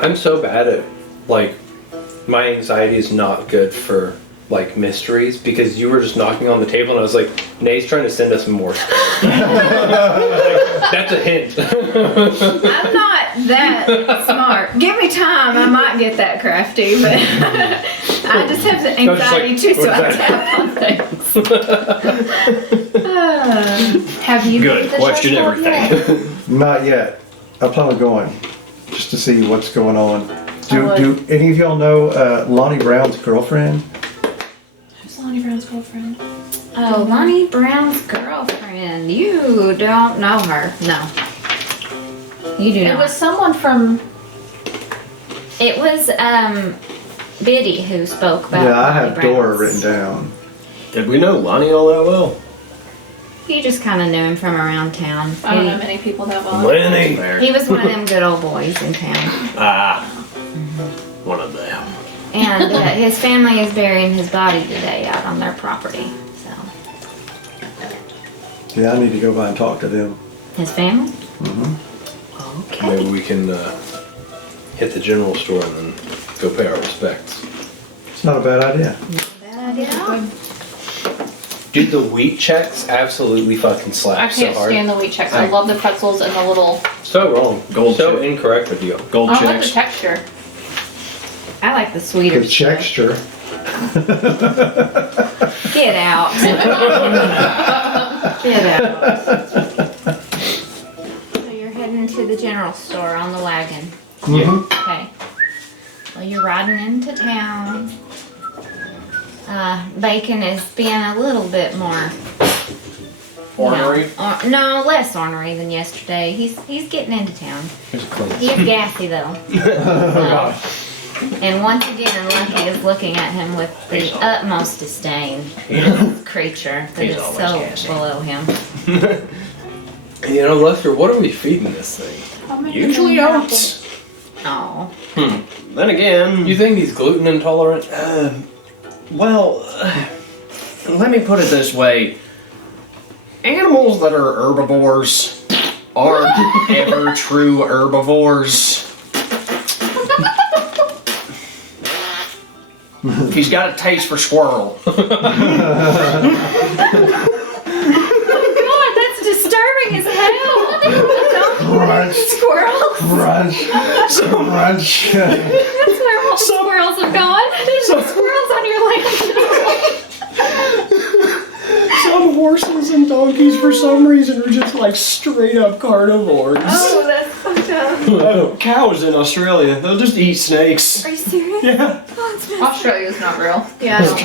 I'm so bad at, like, my anxiety is not good for, like, mysteries because you were just knocking on the table and I was like, Nate's trying to send us more stuff. Like, that's a hint. I'm not that smart. Give me time, I might get that crafty, but I just have the No, just like, anxiety too, so I what's tap on things. Have you Good. been to the Question chess club yet? everything. Not yet. I plan on going just to see what's going on. Do I do any of y'all know Lonnie Brown's girlfriend? Who's Lonnie Brown's girlfriend? Oh, Lonnie Brown's girlfriend. You don't know her. No. You do It not. was someone from. It was Biddy who spoke about Yeah, I Lonnie have Dora Brown's. written down. Did we know Lonnie all that well? You just kind of knew him from around town. I don't know many people that well. Lenny. He was one of them good old boys in town. Ah, one of them. And his family is burying his body today out on their property. So, Yeah, I need to go by and talk to them. his family? Okay. Maybe we can hit the general store and then go pay our respects. It's not a bad idea. Bad idea. Dude, the wheat checks absolutely fucking slap I so can't hard. stand the wheat checks. I love the pretzels and the little. So wrong. Gold So chip. incorrect with you. Gold I like the checks. texture. I like the sweeter The stuff. texture. Get out. Get out. So you're heading to the general store on the wagon. Mhm. Okay. Well, you're riding into town. Bacon is being a little bit more Ornery. no, less ornery than yesterday. He's getting into town. Here's a clean. He's gassy though. And once again, Lucky is looking at him with the He's al- utmost disdain. This creature that He's is always so gassy. below him. You know, Lester, what are we feeding this thing? I'll make Usually it an apple. oats. Oh. Then again, You think he's gluten intolerant? well, let me put it this way. Animals that are herbivores aren't ever true herbivores. He's got a taste for squirrel. Oh God, that's disturbing as hell. Crunch, Squirrels. crunch, crunch. That's where all the squirrels have gone. There's no squirrels on your land. Some horses and donkeys, for some reason, are just like straight up carnivores. Oh, that's fucked up. Cows in Australia, they'll just eat snakes. Are you serious? Yeah. Oh, it's messed Australia's not real. Yeah, I don't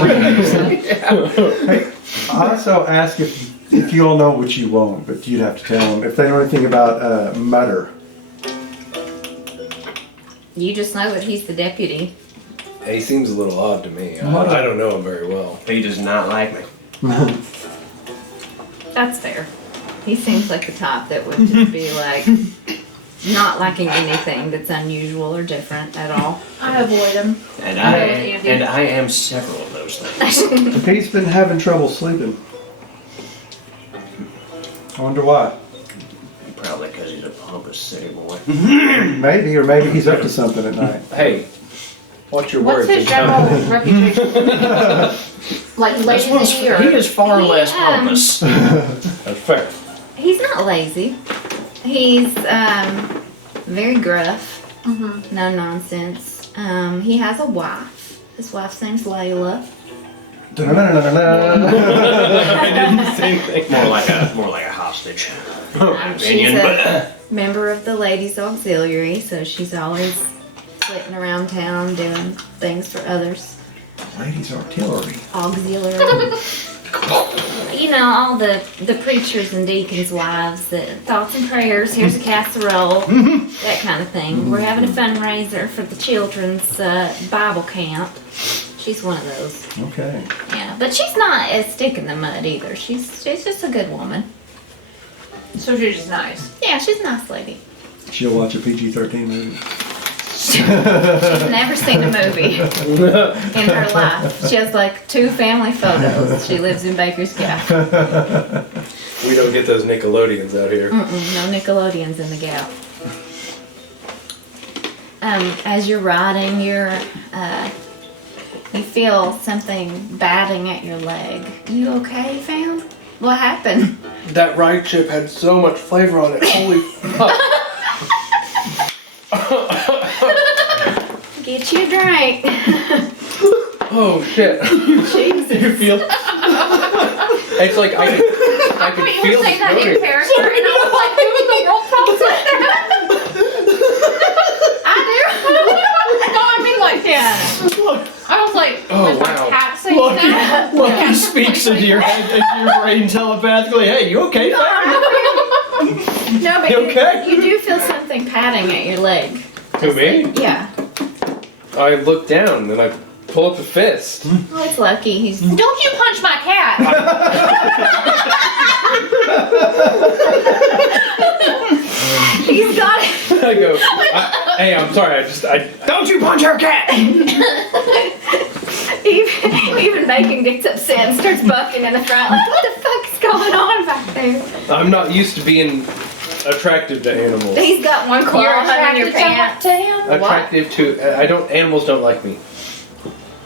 like Hey, I also ask if you all know what you want, but you'd have to tell them if they know anything about mutter. You just know that he's the deputy. He seems a little odd to me. What? I don't know him very well. He does not like me. That's fair. He seems like the type that would just be like not liking anything that's unusual or different at all. I avoid them. And Andy. I am several of those things. He's been having trouble sleeping. I wonder why. Probably because he's a pompous city boy. Maybe, or maybe he's up to something at night. Hey, watch your What's words. his general reputation? Like This one's, lazy or? he is far less He, pompous. That's fair. He's not lazy. He's very gruff. No nonsense. He has a wife. His wife's name's Layla. I did the same thing. More like a hostage. She's Opinion, a but member of the ladies auxiliary, so she's always flitting around town doing things for others. Ladies artillery. Auxiliary. You know, all the preachers and deacons' wives, the thoughts and prayers, here's a casserole, that kind of thing. We're having a fundraiser for the children's Bible camp. She's one of those. Okay. Yeah, but she's not a stick in the mud either. She's just a good woman. So she's just nice. Yeah, she's a nice lady. She'll watch a PG-13 movie. She's never seen a movie in her life. She has like 2 family photos. She lives in Baker's Gap. We don't get those Nickelodeons out here. No Nickelodeons in the Gap. As you're riding, you feel something batting at your leg. You okay, fam? What happened? That ride chip had so much flavor on it. Holy fuck. Get you a drink. Oh shit. Jesus. You feel? It's like I could You feel were saying that in the character, and I was like, who in the world talks like that? I No, I mean like, Yeah. I was like, Oh, was my wow. cat saying that? Lucky speaks into your head, into your brain telepathically. Hey, you okay? No, but You okay? you do feel something patting at your leg. To me? Yeah. I look down and I pull up a fist. Well, it's lucky. He's Don't you punch my cat! he's got it. I go, hey, I'm sorry. Don't you punch her cat! Even Bacon gets upset and starts bucking in the front. Like, what the fuck is going on back there? I'm not used to being attractive to animals. He's got one claw You're hugging your attracted pants. to him? Attractive to, animals don't like me.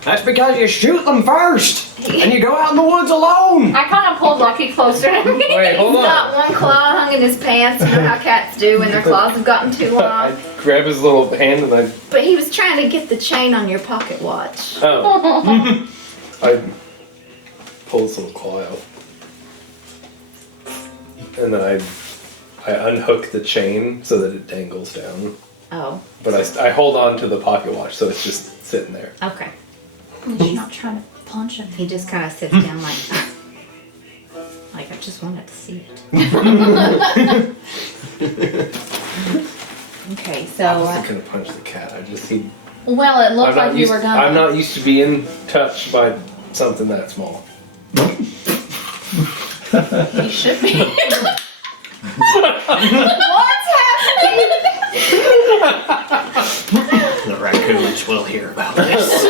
That's because you shoot them first, and you go out in the woods alone. I kind of pulled Lucky closer to me. Wait, hold He's got on. one claw hung in his pants. You know how cats do when their claws have gotten too long. I grab his little hand and I, But he was trying to get the chain on your pocket watch. oh. I pull his little claw out. And then I unhook the chain so that it dangles down. Oh, But I hold on to the pocket watch so it's just sitting there. okay. He's not trying to punch him. He just kind of sits down like I just wanted to see it. Okay, I so wasn't gonna punch the cat. Well, it looked like you were gonna. I'm not used to being touched by something that small. He should be. The raccoons will hear about this.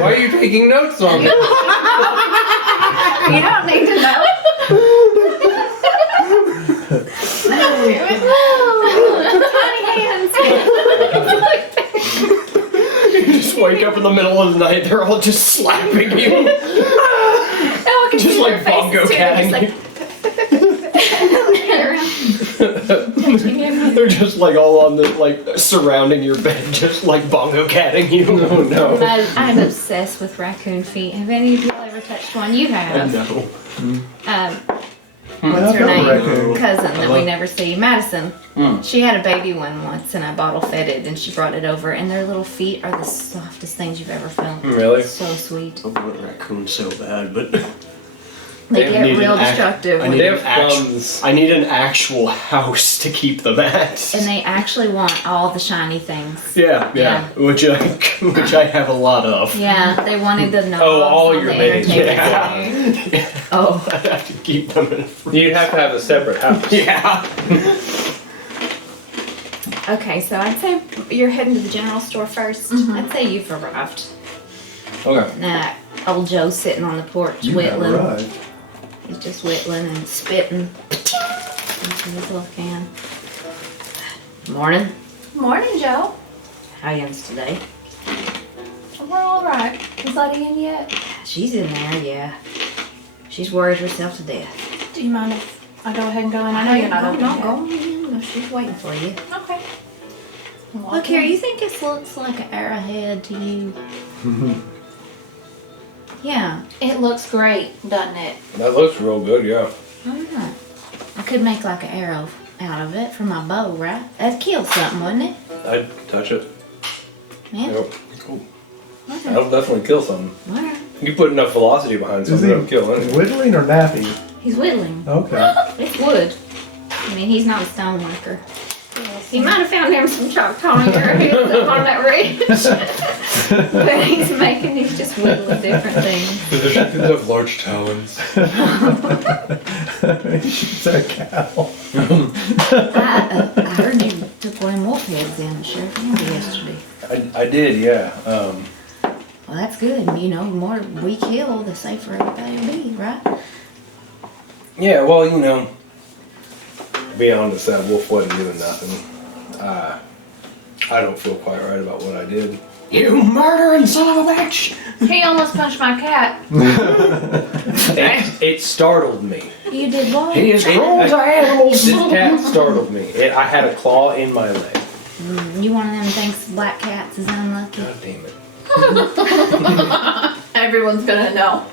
Why are you taking notes on this? You don't need to know. Tiny hands. You just wake up in the middle of the night, they're all just slapping you. Oh, I can Just see like their bongo faces too. catting Just like, They're just like all on the, like, surrounding your bed, just like bongo catting you. Oh no. I'm obsessed with raccoon feet. Have any of you ever touched one? You have. No. What's I've her got a name? raccoon. Cousin that we never see. Madison. She had a baby one once and I bottle fed it and she brought it over and their little feet are the softest things you've ever felt. Really? So sweet. I want raccoons so bad, but They They get need real an act- destructive. I need They an have actual. thumbs. I need an actual house to keep them at. And they actually want all the shiny things. Yeah, which I have a lot of. Yeah, they wanted the knobs Oh, all on your the babies. entertainment Yeah. center. Oh, I'd have to keep them in. You'd have to have a separate house. Yeah. okay. So I'd say you're heading to the general store 1st. I'd say you've arrived. Okay. Nah, old Joe's sitting on the porch You have whittling. arrived. He's just whittling and spitting into his little can. Morning. morning, Joe. How yous today? We're all right. Is Letty in yet? She's in there, yeah. She's worried herself to death. Do you mind if I go ahead and go in? I know you're not open No, yet. go on in. No, she's waiting for you. Okay. Look here, you think this looks like an arrowhead to you? Yeah. It looks great, doesn't it? That looks real good, yeah. Alright. I could make like an arrow out of it for my bow, right? That'd kill something, wouldn't it? I'd touch it. Yeah. Yep. Cool. Alright. That'll definitely kill something. Alright. You put enough velocity behind Is something, he it'll kill anything. whittling or napping? He's whittling. Okay. It's wood. I mean, he's not a stoneworker. He might have found him some Choctaw arrowheads up on that ridge. But he's just whittling different things. They have large talons. She's a cow. I heard you took one of them wolf heads in the sheriff yesterday. I did, yeah. Well, that's good. You know, the more we kill, the safer everybody will be, right? Yeah, well, you know, to be honest, that wolf wasn't doing nothing. I don't feel quite right about what I did. You murdering son of a bitch! He almost punched my cat. It startled me. You did what? He is cruel to animals. This cat startled me. I had a claw in my leg. You one of them thinks black cats is unlucky? God damn it. Everyone's gonna know.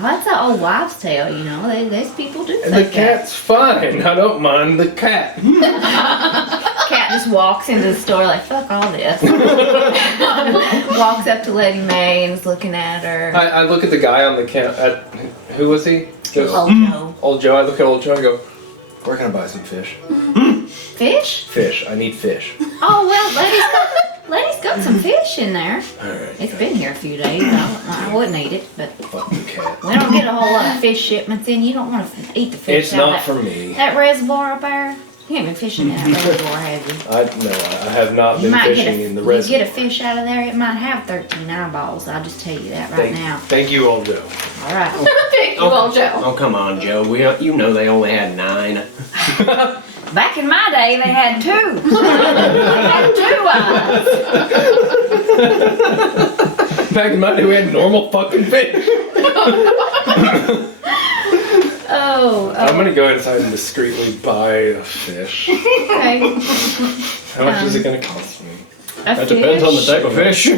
Well, that's an old wives' tale, you know. These people do And think the cat's fine. I don't mind the cat. Cat just walks into the store like, fuck all this. Walks up to Lady May and is looking at her. I look at the guy on the counter. Who was he? Goes, Oh no. Old Joe. I look at Old Joe and go, where can I buy some fish? Fish? Fish. I need fish. Oh, well, Lady's got some fish in there. Alright. It's been here a few days. I wouldn't eat it, but Fuck the cat. we don't get a whole lot of fish shipments in. You don't want to eat the fish It's out of not that, for me. that reservoir up there. You haven't been fishing in that reservoir, have you? I have not You been might fishing in the you reservoir. get a fish out of there, it might have 13 eyeballs. I'll just tell you that right now. Thank you, Old Joe. All right. Thank you, old Joe. Oh, come on, Joe. You know they only had 9. Back in my day, they had 2. They had 2 eyes. Back in my day, we had normal fucking fish. Oh, I'm gonna go inside and discreetly buy a fish. okay. How much is it gonna cost me? A Depends on the fish? type of fish.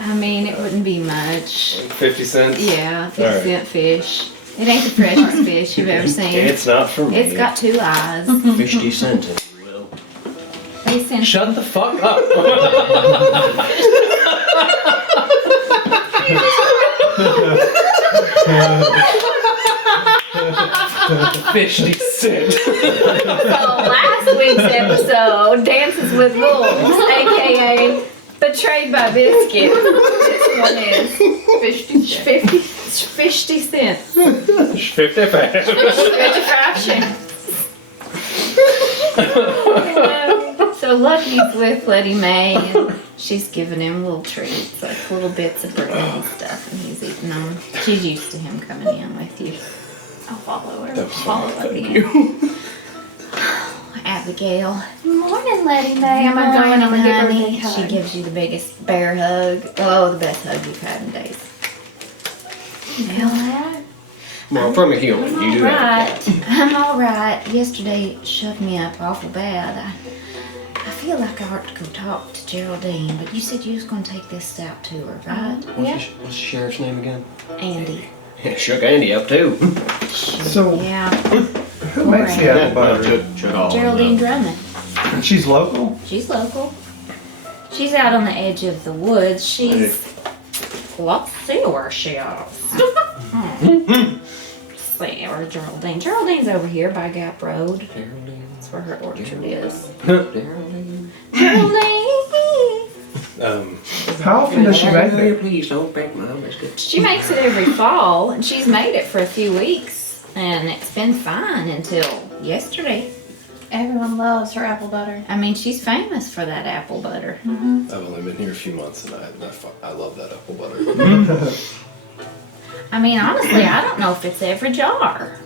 I mean, it wouldn't be much. 50 cents? Yeah, 50 Alright. cent fish. It ain't the freshest fish you've ever seen. It's not for me. It's got 2 eyes. 50 cents, if you will. They sent Shut the fuck up. 50 cents. So last week's episode, Dances with Wolves, aka Betrayed by Biscuit. This one is 50 cents. 55. 55 cents. So Lucky's with Letty Mae, and she's giving him little treats, like little bits of bread and stuff, and he's eating them. She's used to him coming in with you. I'll follow her. That was Follow fun. Letty Thank in. you. Abigail. Morning, Letty Mae. I'm gonna go in and give her a honey. big hug. She gives you the biggest bear hug. Oh, the best hug you've had in days. Alright. Well, from a human, you do have a cat. I'm all right. Yesterday it shoved me up awful bad. I feel like I ought to go talk to Geraldine, but you said you was gonna take this out to her, right? Yeah. What's the sheriff's name again? Andy. Yeah, shook Andy up too. So Yeah. who makes the apple butter? Shook all of them Geraldine up. Drummond. And she's local? She's local. She's out on the edge of the woods. She's. Let's see where she is. See where Geraldine. Geraldine's over here by Gap Road. Geraldine. That's where her orchard is. Geraldine. Geraldine! How often does she make it? Please don't break my biscuit. She makes it every fall, and she's made it for a few weeks, and it's been fine until yesterday. Everyone loves her apple butter. I mean, she's famous for that apple butter. I've only been here a few months and I love that apple butter. I mean, honestly, I don't know if it's every jar.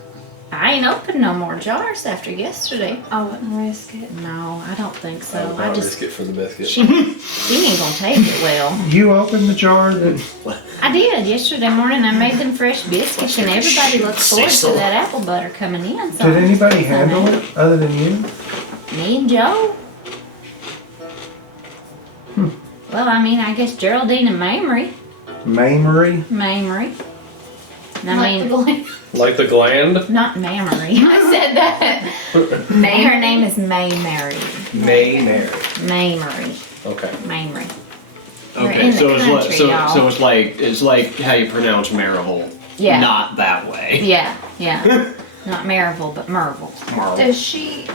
I ain't opened no more jars after yesterday. I wouldn't risk it. No, I don't think so. I I would just risk it for the biscuit. she ain't gonna take it well. You opened the jar that, I did yesterday morning. I made them fresh biscuits, and everybody looks forward to Cecil. that apple butter coming in. So did I'm anybody excited. handle it other than you? Me and Joe. Well, I mean, I guess Geraldine and Mamrie. Mamery? Mamrie. I Like mean, the gland. Like the gland? not Mamrie. I said that. Her name is May Mary. May Mary. Mamrie. Okay. Mamrie. We're Okay, in the so it's like country, y'all. it's like how you pronounce Marihole. Yeah. Not that way. Yeah, yeah. Not Maryville, but Merville. Does she?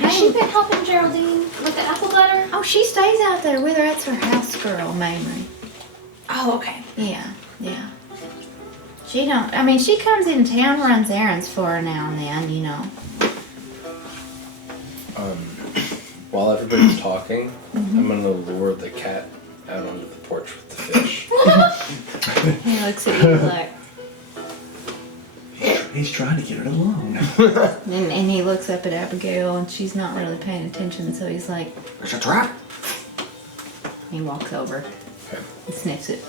Has she been helping Geraldine with the apple butter? Oh, she stays out there with her. That's her house girl, Mamrie. Oh, okay. Yeah, yeah. She don't. I mean, she comes in town, runs errands for her now and then. You know. While everybody's talking, I'm gonna lure the cat out onto the porch with the fish. He looks at you like, He's trying to get it alone. and he looks up at Abigail, and she's not really paying attention. So he's like, There's a trap. he walks over, Okay. and sniffs it.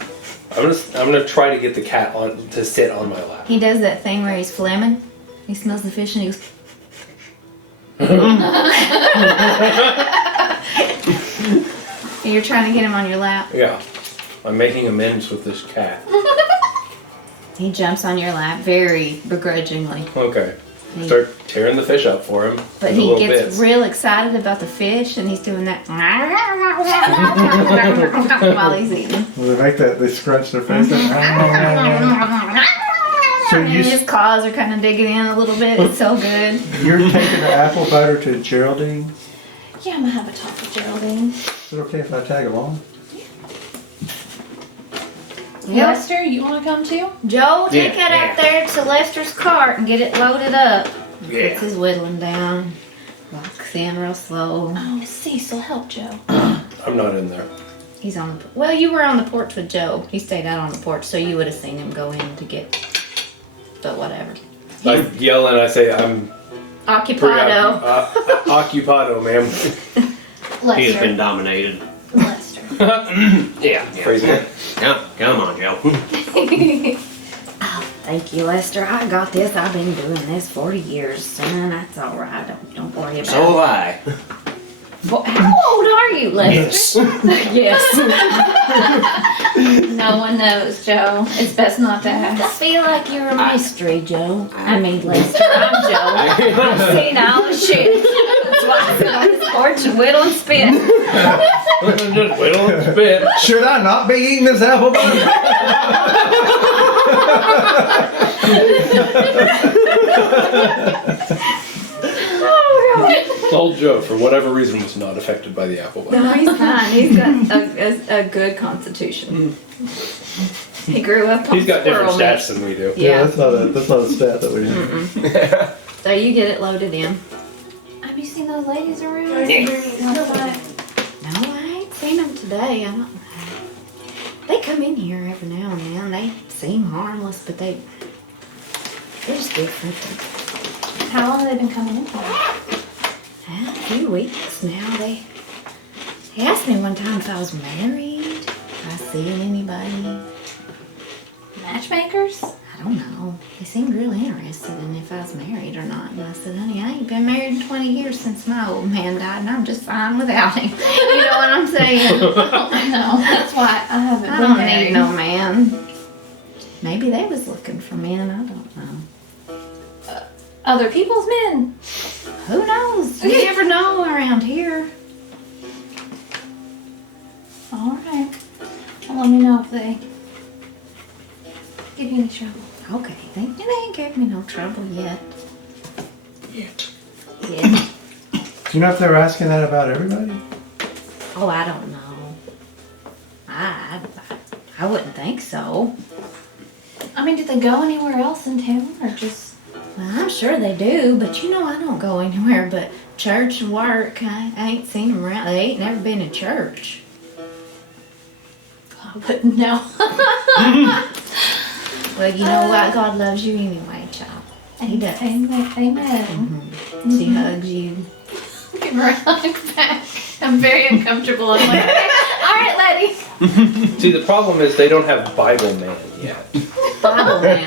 I'm gonna try to get the cat on to sit on my lap. He does that thing where he's phlegming. He smells the fish, and he goes. You're trying to get him on your lap. Yeah. I'm making amends with this cat. He jumps on your lap very begrudgingly. Okay. Start tearing the fish up for him. But into he little gets bits. real excited about the fish, and he's doing that while he's eating. They make that, they scrunch their face. So And his claws are kind of digging in a little bit. It's so good. you're taking the apple butter to Geraldine? Yeah, I'm gonna have a talk with Geraldine. Is it okay if I tag along? Lester, you wanna come too? Joe, take Yeah, that out there to Lester's cart and get it loaded up. Yeah. Puts his whittling down. Walks in real slow. Oh, Cecil, help Joe. I'm not in there. He's on the. Well, you were on the porch with Joe. He stayed out on the porch, so you would have seen him go in to get. But whatever. I yell and I say, I'm Occupado. occupado, ma'am. He has been Lester. dominated. Lester. Yeah. Crazy. Come on, Joe. Oh, thank you, Lester. I got this. I've been doing this 40 years, son. That's all right. Don't worry about So it. have I. How old are you, Lester? Yes. No one knows, Joe. It's best not to I ask. feel like you're a mystery, Joe. I mean, Lester. I'm Joe. I've seen all the shit. That's why I sit on this porch and whittle and spin. Just whittle and spit. Should I not be eating this apple butter? Old Joe, for whatever reason, was not affected by the apple butter. No, he's fine. He's got a good constitution. He grew up on He's got different squirrel meat. stats than we do. Yeah. that's not a stat that we have. So you get it loaded in. Have you seen those ladies around? No, I ain't seen them today. I don't. They come in here every now and then. They seem harmless, but they're just different. How long have they been coming in for? A few weeks now. They asked me one time if I was married. If I seen anybody. Matchmakers? I don't know. They seemed real interested in if I was married or not. And I said, honey, I ain't been married in 20 years since my old man died, and I'm just fine without him. You know what I'm saying? I know. That's why I haven't I been don't married. need no man. Maybe they was looking for men. I don't know. Other people's men. Who knows? You never know around here. All right. Well, let me know if they give you any trouble. Okay, they ain't gave me no trouble yet. Yet. Yeah. Do you know if they were asking that about everybody? Oh, I don't know. I wouldn't think so. I mean, did they go anywhere else in town or just? Well, I'm sure they do, but you know I don't go anywhere but church and work. I ain't seen them around. They ain't never been to church. I wouldn't know. Well, you know what? God loves you anyway, child. He does. Amen. Amen. She hugs you. Give her a hug back. I'm very uncomfortable. I'm like, okay, all right, lady. See, the problem is they don't have Bible Man yet. Bible man.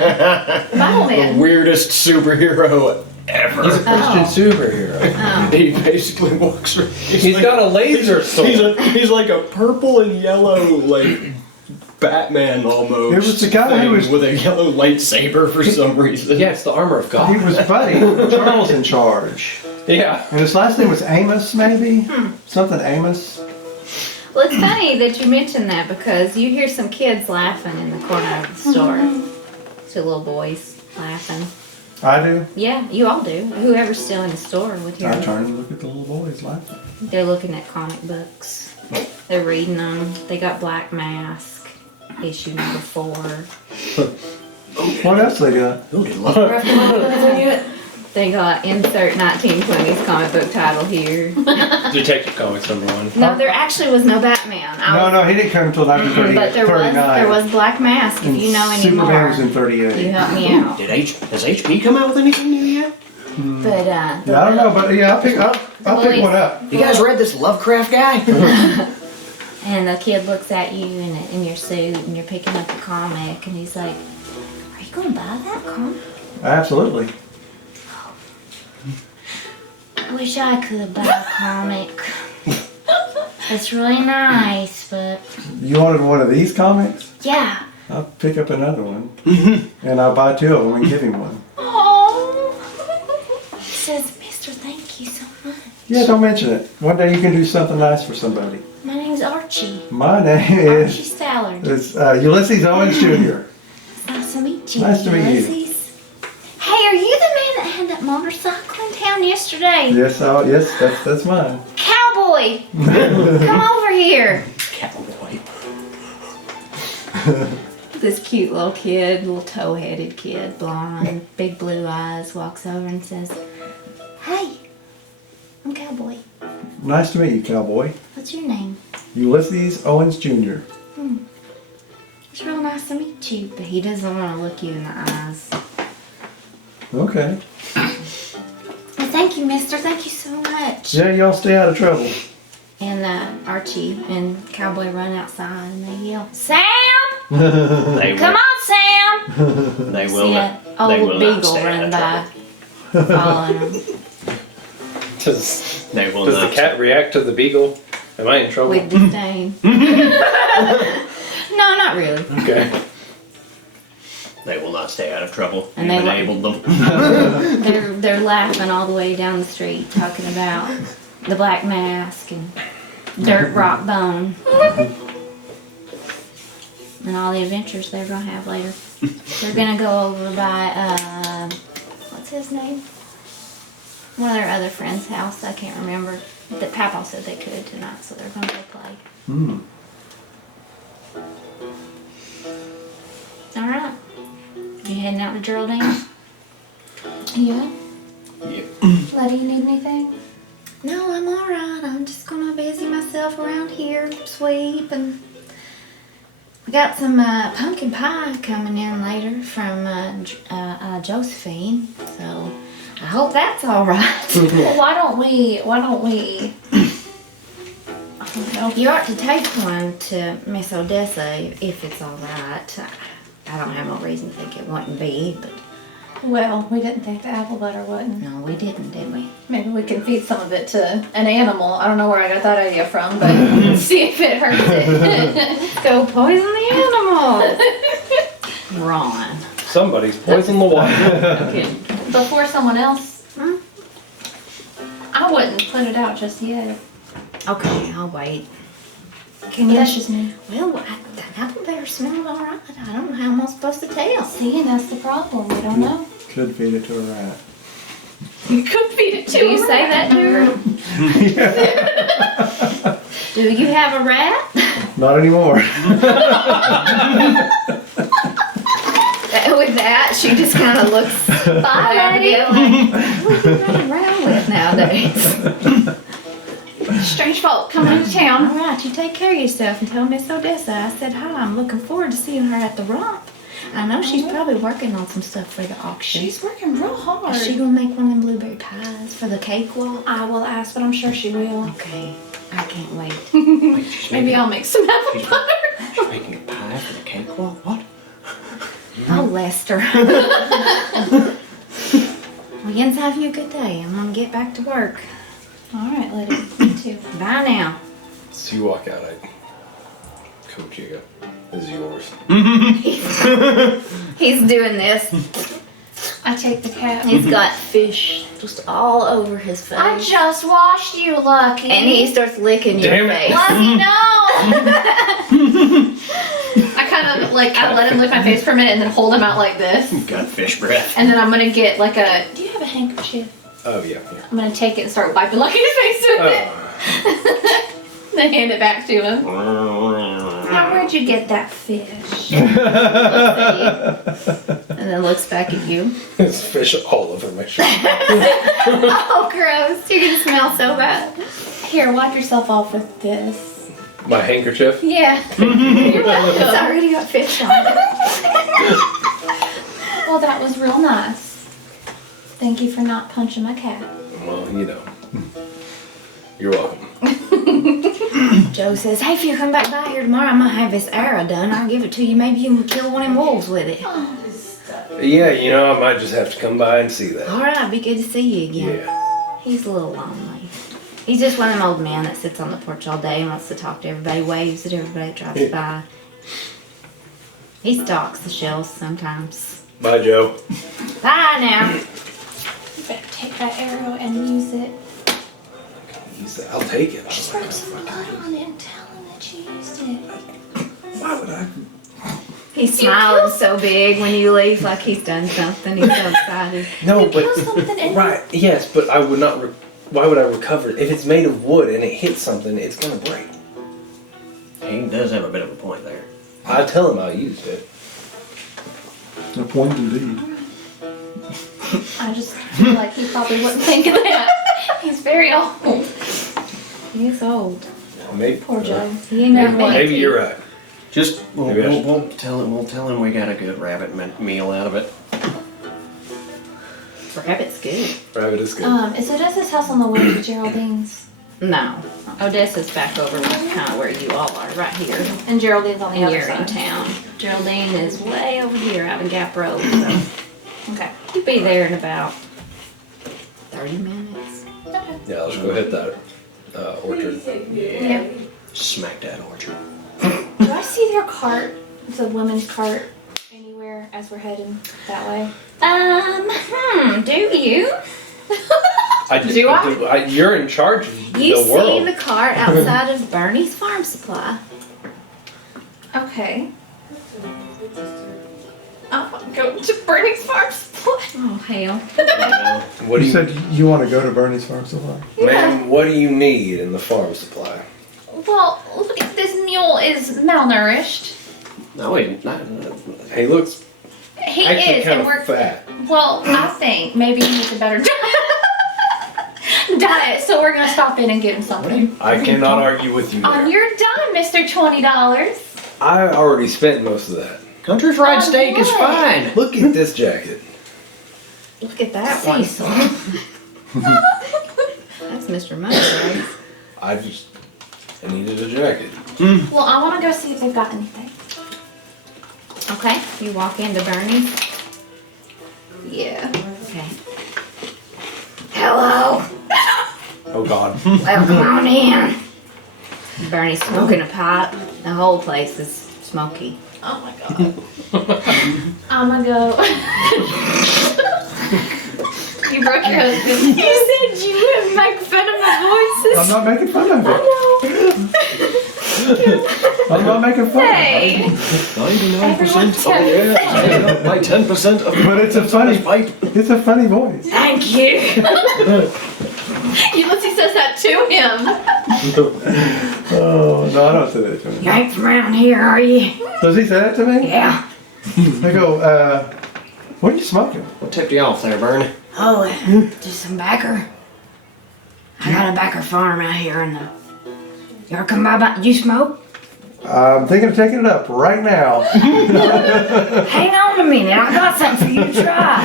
Bible The man. weirdest superhero ever. He's a Christian superhero. Oh. He basically walks around. He's got a laser sword. He's like a purple and yellow, like Batman almost. It was the guy who was- with a yellow lightsaber for some reason. Yeah, it's the armor of He God. was Buddy. Charles in charge. Yeah. And his last name was Amos, maybe? Something Amos. Well, it's funny that you mentioned that because you hear some kids laughing in the corner of the store. Two little boys laughing. I do. Yeah, you all do. Whoever's still in the store with you. I turn and look at the little boys laughing. They're looking at comic books. They're reading them. They got Black Mask, issue number 4. What else they got? Who did love They got insert 1920s comic book title here. Detective Comics #1. No, there actually was no Batman. No, he didn't come until 1939. But there was Black Mask. If And you know any Superman more, was in 38. you help me out. Has HP come out with anything new yet? But Yeah, I don't know, but yeah, I'll pick boys- one up. You guys read this Lovecraft guy? and the kid looks at you in your suit, and you're picking up a comic, and he's like, "Are you gonna buy that comic?" Absolutely. I wish I could buy a comic. It's really nice, but You wanted one of these comics? yeah. I'll pick up another one. And I'll buy 2 of them and give him one. Oh, he says, "Mister, thank you so much. Yeah, don't mention it. One day you can do something nice for somebody. My name's Archie. My name Archie is Stallard. Ulysses Owens Jr. Nice to meet you. Nice to meet you. Ulysses. Hey, are you the man that had that motorcycle in town yesterday? Yes, that's mine. Cowboy, come over here." Cowboy. This cute little kid, little toe-headed kid, blonde, big blue eyes, walks over and says, "Hey, I'm Cowboy. Nice to meet you, cowboy. What's your name?" Ulysses Owens Jr. "It's real nice to meet you." But he doesn't want to look you in the eyes. Okay. "Well, thank you, mister. Thank you so much." Yeah, y'all stay out of trouble. And Archie and Cowboy run outside and they yell, "Sam! They Come on, Sam!" They will See not. an They old will not beagle stay out run of by, trouble. following him. Does They will the not. cat react to the beagle? Am I in trouble? With disdain. No, not really. Okay. They will not stay out of trouble. And You've they enabled them. They're laughing all the way down the street, talking about the Black Mask and Dirt Rock Bone. And all the adventures they're gonna have later. They're gonna go over by, what's his name? One of their other friends' house, I can't remember. That Papa said they could tonight, so they're gonna go play. right. You heading out to Geraldine? Yeah. Yeah. Letty, you need anything? No, I'm all right. I'm just gonna busy myself around here, sweep, and we got some pumpkin pie coming in later from Josephine. So I hope that's all right. Well, why don't we, I don't know. You ought to take one to Miss Odessa if it's all right. I don't have no reason to think it wouldn't be, but Well, we didn't think the apple butter wouldn't. no, we didn't, did we? Maybe we can feed some of it to an animal. I don't know where I got that idea from, but see if it hurts it. Go poison the animals. Ron. Somebody's poisoned the water. Okay. Before someone else, Hmm? I wouldn't put it out just yet. Okay, I'll wait. Can you? That's just me. Well, the apple bear smelled all right. I don't know how I'm supposed to tell. See, and that's the problem. We don't know. Could feed it to a rat. You could feed it to Do you say that to her? Do you have a rat? Not anymore. With that, she just kind of looks Bye, Letty. like, what are you running around with nowadays? Strange folk coming into All town. right, you take care of yourself and tell Miss Odessa I said hi. I'm looking forward to seeing her at the romp. I know she's probably working on some stuff for the auction. She's working real hard. Is she gonna make one of them blueberry pies for the cakewalk? I will ask, but I'm sure she will. Okay, I can't wait. Wait, she's Maybe making, I'll make some apple she's, butter. she's making a pie for the cakewalk? What? Oh, Lester. Well, Jens, have you a good day. I'm gonna get back to work. All right, Letty. Me too. Bye now. So you walk out, Coach Giga, this is yours. He's doing this. I take the cat. He's got fish just all over his face. I just washed you, Lucky. And he starts licking your Damn it. face. Lucky, no! I kind of like, I let him lick my face for a minute and then hold him out like this. Got fish breath. And then I'm gonna get like a, do you have a handkerchief? Oh, yeah, here. I'm gonna take it and start wiping Lucky's face with it. Then hand it back to him. Now, where'd you get that fish? And then looks back at you. There's fish all over my shirt. Oh, gross. You're gonna smell so bad. Here, wipe yourself off with this. My handkerchief. Yeah. You're It's welcome. already got fish on it. Well, that was real nice. Thank you for not punching my cat. Well, you know. You're welcome. Joe says, hey, if you come back by here tomorrow, I might have this arrow done. I'll give it to you. Maybe you can kill one of them wolves with it. Yeah, you know, I might just have to come by and see that. All right, be good to see you again. Yeah. He's a little lonely. He's just one of them old men that sits on the porch all day and wants to talk to everybody, waves at everybody that drives by. He stalks the shelves sometimes. Bye, Joe. Bye now. You better take that arrow and use it. He said, I'll take it. Just rub some blood on it and tell him that you used it. Why would I? He's smiling so big when you leave, like he's done something. He's so excited. No, You kill something and right, yes, but I would not. Why would I recover it? If it's made of wood and it hits something, it's gonna break. He does have a bit of a point there. I tell him I used it. A point indeed. I just feel like he probably wouldn't think of that. He's very old. He's old. Maybe. Poor Joe. He ain't got Maybe you're right. Just Maybe I should- we'll tell him we got a good rabbit meal out of it. Rabbit's good. Rabbit is good. Is Odessa's house on the way to Geraldine's? No. Odessa's back over kind of where you all are, right here. And Geraldine's on the And other you're in side. town. Geraldine is way over here out in Gap Road, so Okay. you'll be there in about 30 minutes. Okay. Yeah, let's go hit that orchard. Yeah. Smack that orchard. Do I see their cart, the women's cart, anywhere as we're heading that way? Do you? Do I? You're in charge of You the see world. the cart outside of Bernie's Farm Supply. Okay. I'll go to Bernie's Farm Supply. Oh, hell. What do You you, said you want to go to Bernie's Farm Supply? ma'am? What do you need in the farm supply? Well, look, this mule is malnourished. No, he, not, He looks He actually is, kind and of we're fat. well. I think maybe he needs a better diet, so we're gonna stop in and get him something. I cannot argue with you On there. your dime, Mr. $20. I already spent most of that. country fried On steak is what? fine. Look at this jacket. Look at that one. Cecil. That's Mr. Money, right? I needed a jacket. Well, I want to go see if they've got anything. Okay, you walk into Bernie's. Yeah. Okay. Hello. Oh God. Well, come on in. Bernie's smoking a pipe. The whole place is smoky. Oh my god. I'm gonna go. You broke your husband. You said you wouldn't make fun of my voices. I'm not making fun of it. I'm not making fun Hey, 99%. Oh yeah. By 10% of But it's a funny, fight. it's a funny voice. Thank you. Ulysses says that to him. Oh, no, I don't say that to him. You ain't from around here, are you? Does he say that to me? Yeah. I go, what are you smoking? What tipped you off there, Bernie? Oh, just some backer. I got a backer farm out here in the. You ever come by? You smoke? I'm thinking of taking it up right now. Hang on a minute. I got something for you to try.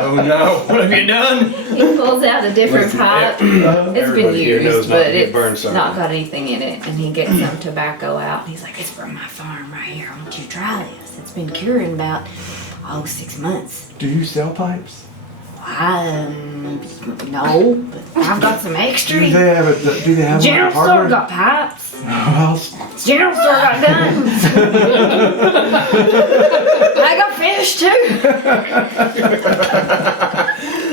Oh no, what have you done? He pulls out a different pipe. It's been Everybody here knows used, not to but get burned it's something. not got anything in it. And he gets some tobacco out. He's like, it's from my farm right here. I want you to try this. It's been curing about, 6 months. Do you sell pipes? No, but I've got some Do extra. they have it? Do they have General one store at got pipes. Well, General store got guns. I got fish too.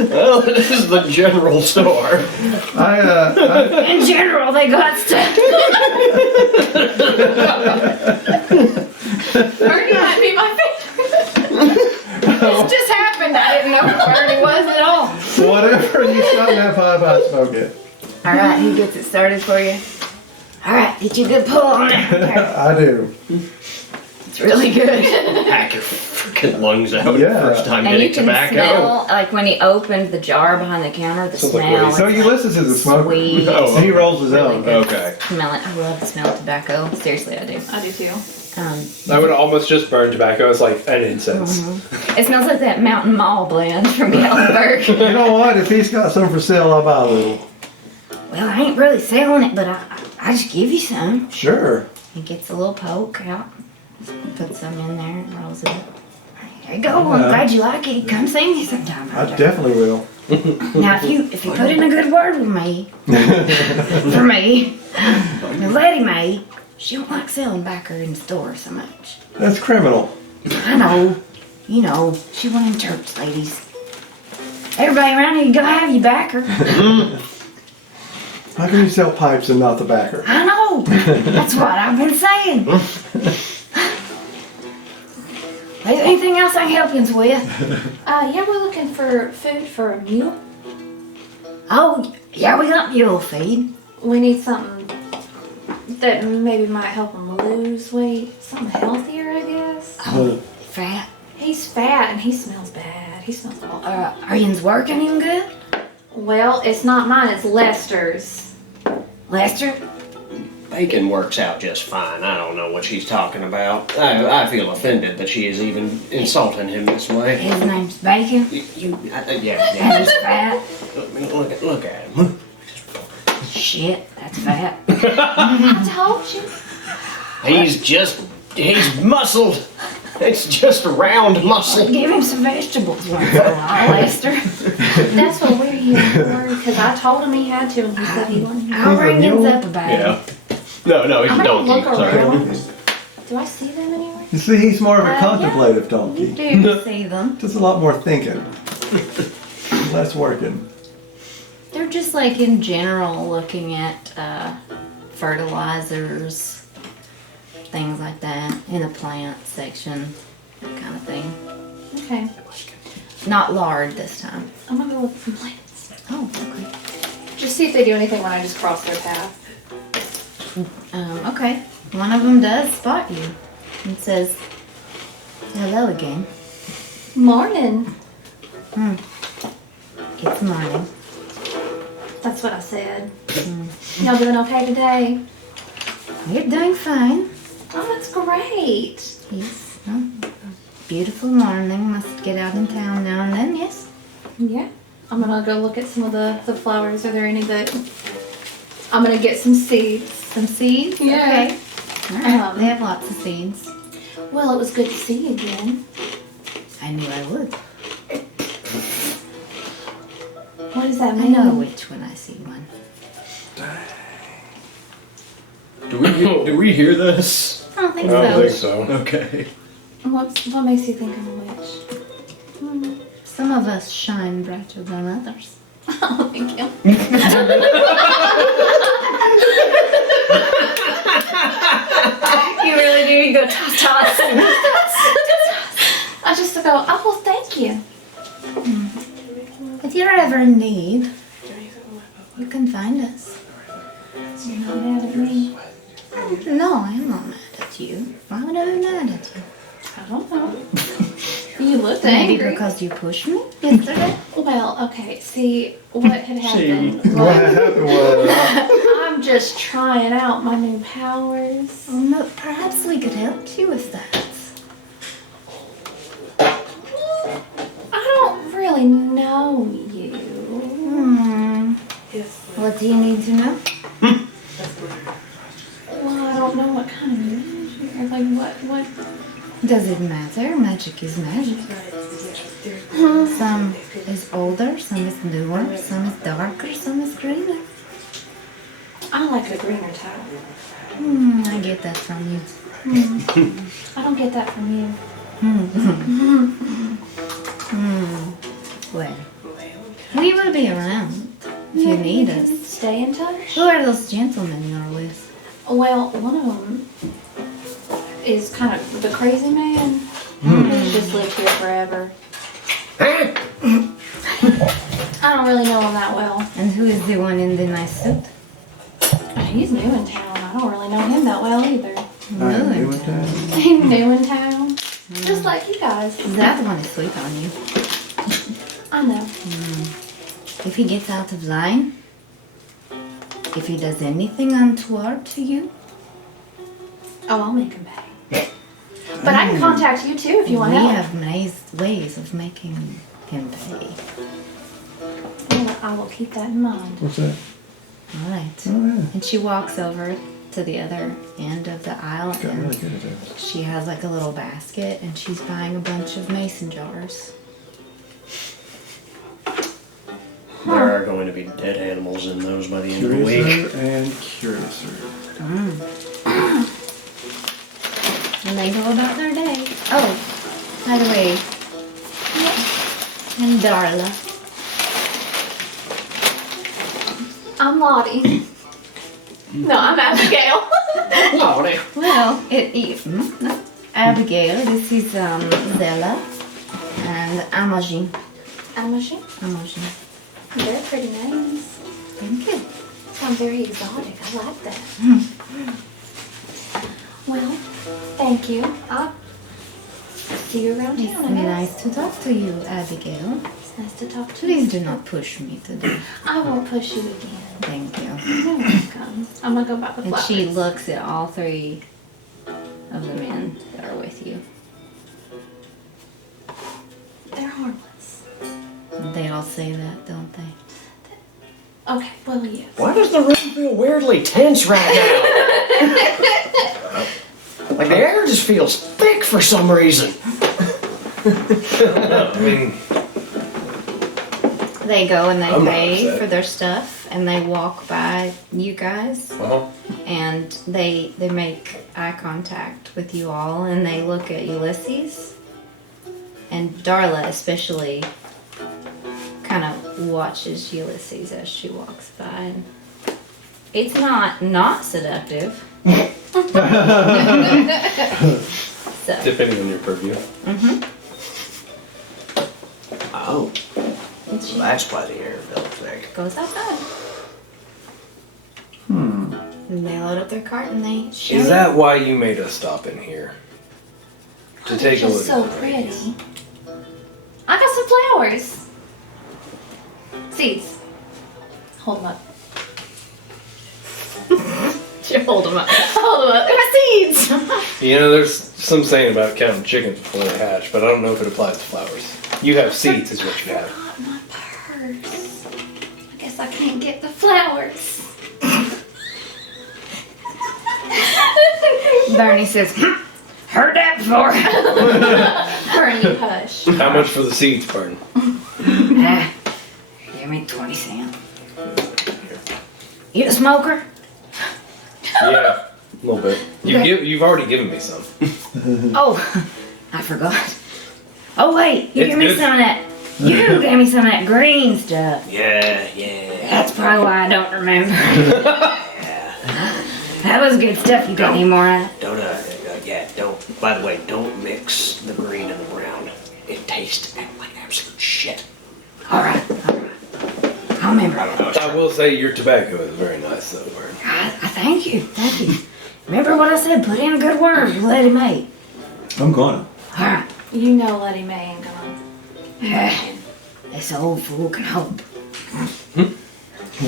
Well, this is the general store. In general, they got stuff. Bernie might be my favorite. This just happened. I didn't know who Bernie was at all. whatever you sell in that pipe, I smoke it. All right, he gets it started for you. All right, get you a good pull on it. I do. It's really good. Hack your freaking lungs out Yeah. first time And you getting can tobacco. smell, like when he opened the jar behind the counter, the Sounds like smell. waste. So it's Ulysses is a smoker. sweet. Oh, He rolls his Really own. good. Okay. Smell it. I love the smell of tobacco. Seriously, I do. I do too. I would almost just burn tobacco as like an incense. It smells like that Mountain Mall blend from Gallenberg. You know what? If he's got some for sale, I'll buy a little. Well, I ain't really selling it, but I just give you some. Sure. He gets a little poke out, puts some in there, and rolls it up. There you go. I'm glad you like it. Come see me sometime. I definitely will. Now, if you put in a good word with me, for me, and Letty Mae, she don't like selling backer in the store so much. That's criminal. I know. You know, she one of them church ladies. Everybody around here, you gotta have your backer. How can you sell pipes and not the backer? I know. That's what I've been saying. Anything else I can help you with? Yeah, we're looking for food for a meal. Oh, yeah, we got mule feed. We need something that maybe might help him lose weight. Something healthier, I guess. Oh, fat. He's fat and he smells bad. He smells awful. Are yous working him good? Well, it's not mine, it's Lester's. Lester? Bacon works out just fine. I don't know what she's talking about. I feel offended that she is even insulting him this way. His name's Bacon. Yeah. And he's fat. Look at him. Shit, that's fat. I told you. He's muscled. It's just round muscle. Give him some vegetables once in a while, Lester. That's what we're here for, because I told him he had to and he said he wanted to. I'll ring things up about it. Yeah. No, he's I'm a gonna donkey. look Sorry. around. Do I see them anywhere? You see, he's more of a Yeah. contemplative You donkey. do see them. Just a lot more thinking. Less working. They're just like in general looking at fertilizers, things like that, in the plant section, that kind of thing. Okay. Not lard this time. I'm gonna go look at some plants. Oh, okay. Just see if they do anything when I just cross their path. Okay. one of them does spot you and says, hello again. Morning. It's morning. That's what I said. Y'all doing okay today? You're doing fine. Oh, that's great. Yes. Well, beautiful morning. Must get out in town now and then, yes? Yeah. I'm gonna go look at some of the flowers. Are there any that I'm gonna get some seeds? Some seeds? Yeah. Okay. All right. They Um, have lots of seeds. Well, it was good to see you again. I knew I would. What does that I mean? know which when I see one. Do we hear this? I don't think I don't so. think so. Okay. What makes you think I'm a witch? Some of us shine brighter than others. Oh, thank you. You really do. You go toss toss. I just go, oh, well, thank you. If you're ever in need, you can find us. You're not mad at me. No, I'm not mad at you. Why would I be mad at you? I don't know. You looked Maybe angry. because you pushed me yesterday. Well, okay, see, what had happened What was happened was, I'm just trying out my new powers. Oh, no, perhaps we could help you with that. I don't really know you. What do you need to know? Well, I don't know what kind of magic or like what. Does it matter? Magic is magic. Some is older, some is newer, some is darker, some is greener. I like a greener towel. I get that from you. I don't get that from you. Well, we will be around if you need us. Stay in touch. Who are those gentlemen you're with? Well, one of them is kind of the crazy man. He's just lived here forever. I don't really know him that well. And who is the one in the nice suit? He's new in town. I don't really know him that well either. I'm new with that. He's new in town. Just like you guys. That one is sweet on you. I know. If he gets out of line, if he does anything untoward to you, Oh, I'll make him pay. But I can contact you too if you want we help. have nice ways of making him pay. Well, I will keep that in mind. What's that? All right. Oh, yeah. And she walks over to the other end of the aisle Got and really good at that. she has like a little basket and she's buying a bunch of mason jars. There are going to be dead animals in those by the end of the week. Curiouser and curiouser. And they go about their day. Oh, by the way, I'm Darla. I'm Lottie. No, I'm Abigail. Lordy. Well, Abigail, this is Zella and Amajin. Amashing. Amajin. They're pretty names. Thank you. Sounds very exotic. I like that. Well, thank you. I'll see you around It's town, I guess. nice to talk to you, Abigail. It's nice to talk to Please you. do not push me today. I won't push you again. Thank you. You're welcome. I'm gonna go back with And flowers. she looks at all three of the men that are with you. They're harmless. They all say that, don't they? Okay, well, yes. Why does the room feel weirdly tense right now? Like the air just feels thick for some reason. I mean, They go and they I'm not pay upset. for their stuff and they walk by you guys and they make eye contact with you all and they look at Ulysses and Darla especially kind of watches Ulysses as she walks by and it's not seductive. So depending on your purview. Oh, and so she that's why the air felt thick. goes outside. And they load up their cart and they shoot. Is that why you made us stop in here? To take a look Just so at the pretty. ladies. I got some flowers. Seeds. Hold them up. Hold them up. Hold them up. They're my seeds. You know, there's some saying about counting chickens before they hatch, but I don't know if it applies to flowers. You have seeds, is what you have. Got my purse. I guess I can't get the flowers. Bernie says, heard that before. Bernie, hush. How much for the seeds, Barton? Ah, give me 20 cents. You a smoker? Yeah, a little bit. You've already given me some. Oh, I forgot. Oh wait, you It's gave me good. some of that. You gave me some of that green stuff. Yeah. That's probably why I don't remember. That was good stuff. You got any more of it? Don't. By the way, don't mix the green and the brown. It tastes like absolute shit. All right. I'll remember. I will say your tobacco is very nice, though, Barton. I thank you. Remember what I said? Put in a good word. You let him eat. I'm gonna. All right. You know Letty Mae ain't gonna. This old fool can hope.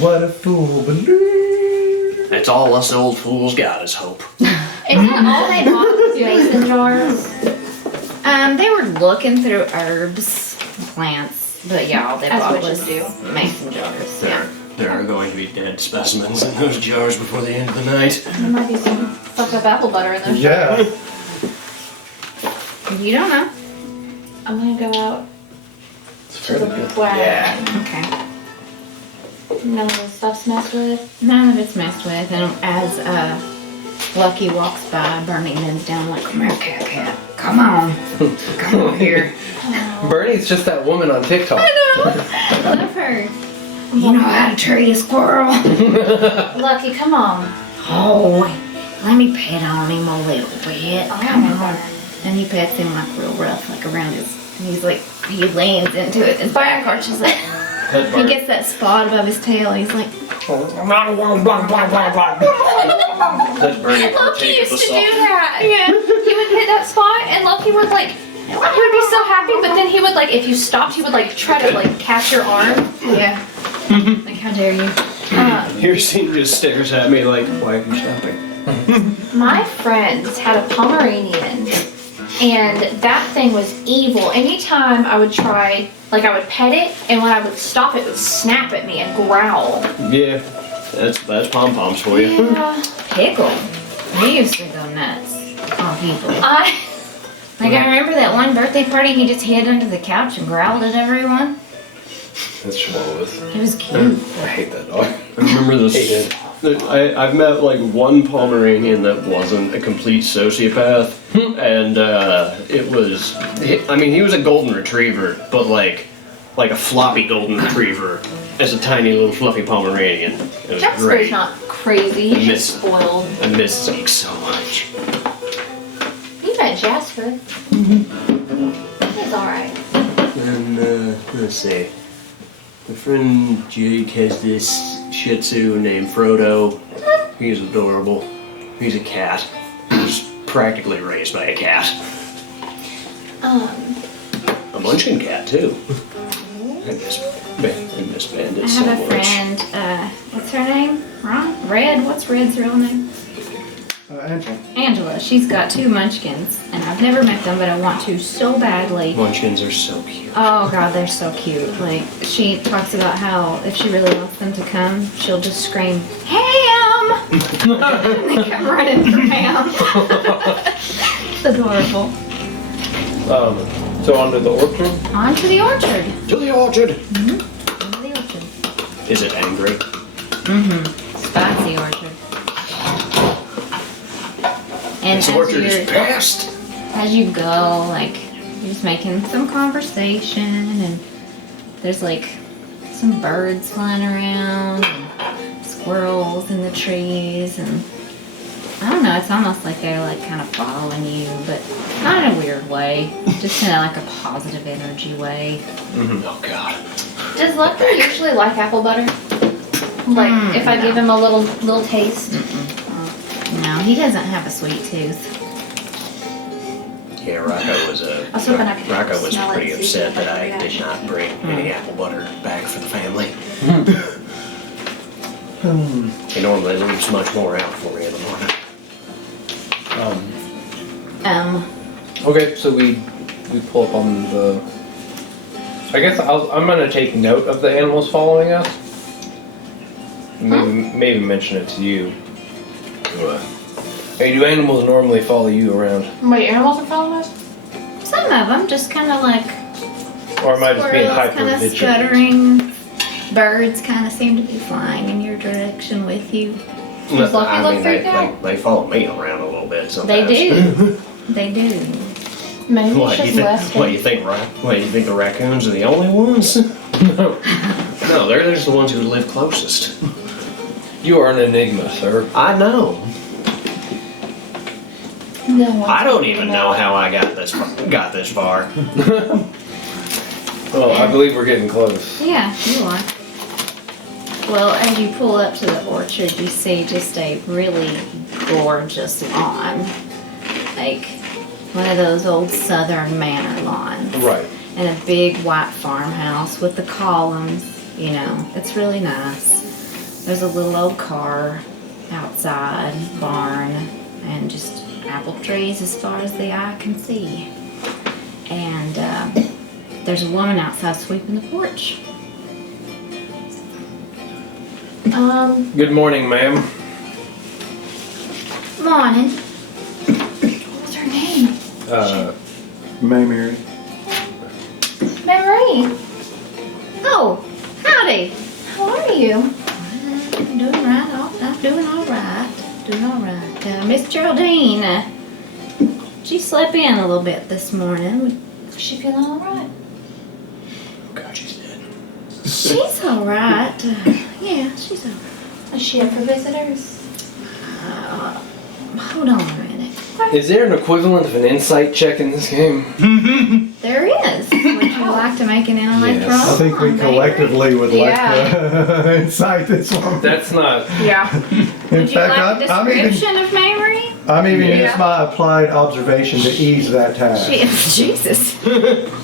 What a fool believes. That's all us old fools got is hope. Is that all they bought was mason jars? They were looking through herbs, plants, but yeah, all they As bought witches was do. mason jars. Yeah. There are going to be dead specimens in those jars before the end of the night. There might be some fucked up apple butter in those Yeah. jars. You don't know. I'm gonna go out It's to the very good. wagon. Okay. None of the stuff's messed with. None of it's messed with, and as Lucky walks by, Bernie bends down like, come here, cat. Come on. Come on here. Bernie's just that woman on TikTok. I love her. You know how to treat a squirrel. Lucky, come on. Oh, let me pet on him a little bit. Come on. on. And he pets him like real rough, like around his, he's like, he leans into it, his back arches up. He gets that spot above his tail, and he's like, Let Bernie Lucky partake of used the to salt. do that. Yeah. He would hit that spot, and Lucky would like, he would be so happy, but then he would like, if you stopped, he would like try to like catch your arm. yeah. Like, how dare you? Your scene just stares at me like, why are you stopping? My friends had a Pomeranian, and that thing was evil. Anytime I would try, like I would pet it, and when I would stop, it would snap at me and growl. Yeah, that's pom-poms for you. Yeah. Pickle. He used to go nuts on people. I Like, I remember that one birthday party, he just hid under the couch and growled at everyone. That's Chihuahuas. It was cute. I hate that dog. I remember this. I've met like one Pomeranian that wasn't a complete sociopath, and it was. I mean, he was a golden retriever, but like a floppy golden retriever as a tiny little fluffy Pomeranian. It was Jasper's great. not crazy. He's Miss- just spoiled. I miss Zeke so much. You met Jasper. He's alright. And let's see. My friend Jake has this Shih Tzu named Frodo. He's adorable. He's a cat. He was practically raised by a cat. A munchkin cat too. I miss Bandit I so have a much. friend, what's her name? Ron? Red? What's Red's real name? Angela. Angela. She's got 2 munchkins, and I've never met them, but I want to so badly. Munchkins are so cute. Oh god, they're so cute. Like, she talks about how if she really wants them to come, she'll just scream, Ham! And they come running for Ham. It's adorable. So onto the orchard. On to the orchard. To the orchard. On to the orchard. Is it angry? Spicy orchard. And This as orchard you're- is past. as you go, like, you're just making some conversation, and there's like some birds flying around, and squirrels in the trees, and I don't know, it's almost like they're like kind of following you, but not in a weird way, just in like a positive energy way. Oh God. Does Lucky usually like apple butter? Like if I give him a little taste. No, he doesn't have a sweet tooth. Yeah, Rocco was I was hoping I could Rocco was smell it pretty and see upset if I that I could did not bring any apple butter back for the family. He normally leaves much more out for me in the morning. Okay, so we pull up on the. I guess I'm gonna take note of the animals following us. Maybe mention it to you. Hey, do animals normally follow you around? Wait, animals are following us? Some of them just kind of like Or am I just being squirrels, kind of hyper-vigilant? scuttering. Birds kind of seem to be flying in your direction with you. Does Lucky look freaked out? they follow me around a little bit They sometimes. do. They do. Maybe it's What, just you think, less. what, you think, what, you think the raccoons are the only ones? No, they're just the ones who live closest. You are an enigma, sir. I know. No one. I don't even know how I got this far. Well, I believe we're getting close. Yeah, you are. Well, as you pull up to the orchard, you see just a really gorgeous lawn. Like one of those old southern manor lawns. Right. And a big white farmhouse with the columns, you know. It's really nice. There's a little old car outside, barn, and just apple trees as far as the eye can see. And there's a woman outside sweeping the porch. Good morning, ma'am. Morning. What's her name? May Mary. Mary. Oh, howdy. How are you? I'm doing right. I'm doing all right. Doing all right. Miss Geraldine, she slept in a little bit this morning. Is she feeling alright? Oh God, she's dead. She's all right. Yeah, she's all right. Is she up for visitors? Hold on a minute. Is there an equivalent of an insight check in this game? There is. Would you like to make an intellect Yes. roll? I think we on collectively would like Yeah. to incite this one. That's not. Yeah. In Would you like a I'm even, description of Mary? I'm even Yeah. use my applied observation to ease that task. Jesus.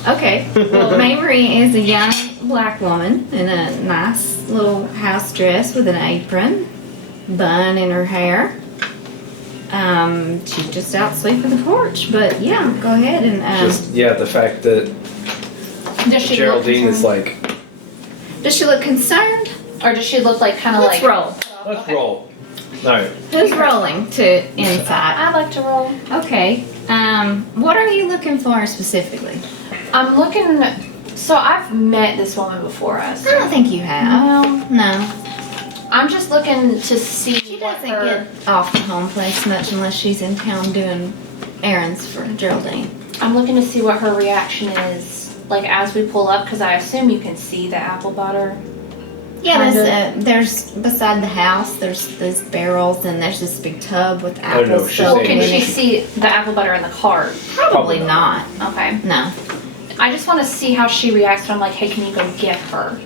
Okay. Well, Mary is a young black woman in a nice little house dress with an apron, bun in her hair. She's just out sweeping the porch, but yeah, go ahead and Just, the fact that Does she Geraldine look is like, does she look concerned? or does she look like kind of Let's like? roll. let's roll. Alright. Who's rolling to insight? I'd like to roll. Okay. What are you looking for specifically? I'm looking. So I've met this woman before I us. don't think you have. No. I'm just looking to see She what doesn't her. get off the home place much unless she's in town doing errands for Geraldine. I'm looking to see what her reaction is, like as we pull up, because I assume you can see the apple butter. Yeah, Kind there's beside the house, there's these barrels and there's this big tub with no, apples she's soaked Can in she it. see the apple butter in the cart? Probably not. Okay. No. I just want to see how she reacts. When I'm like, hey, can you go get her?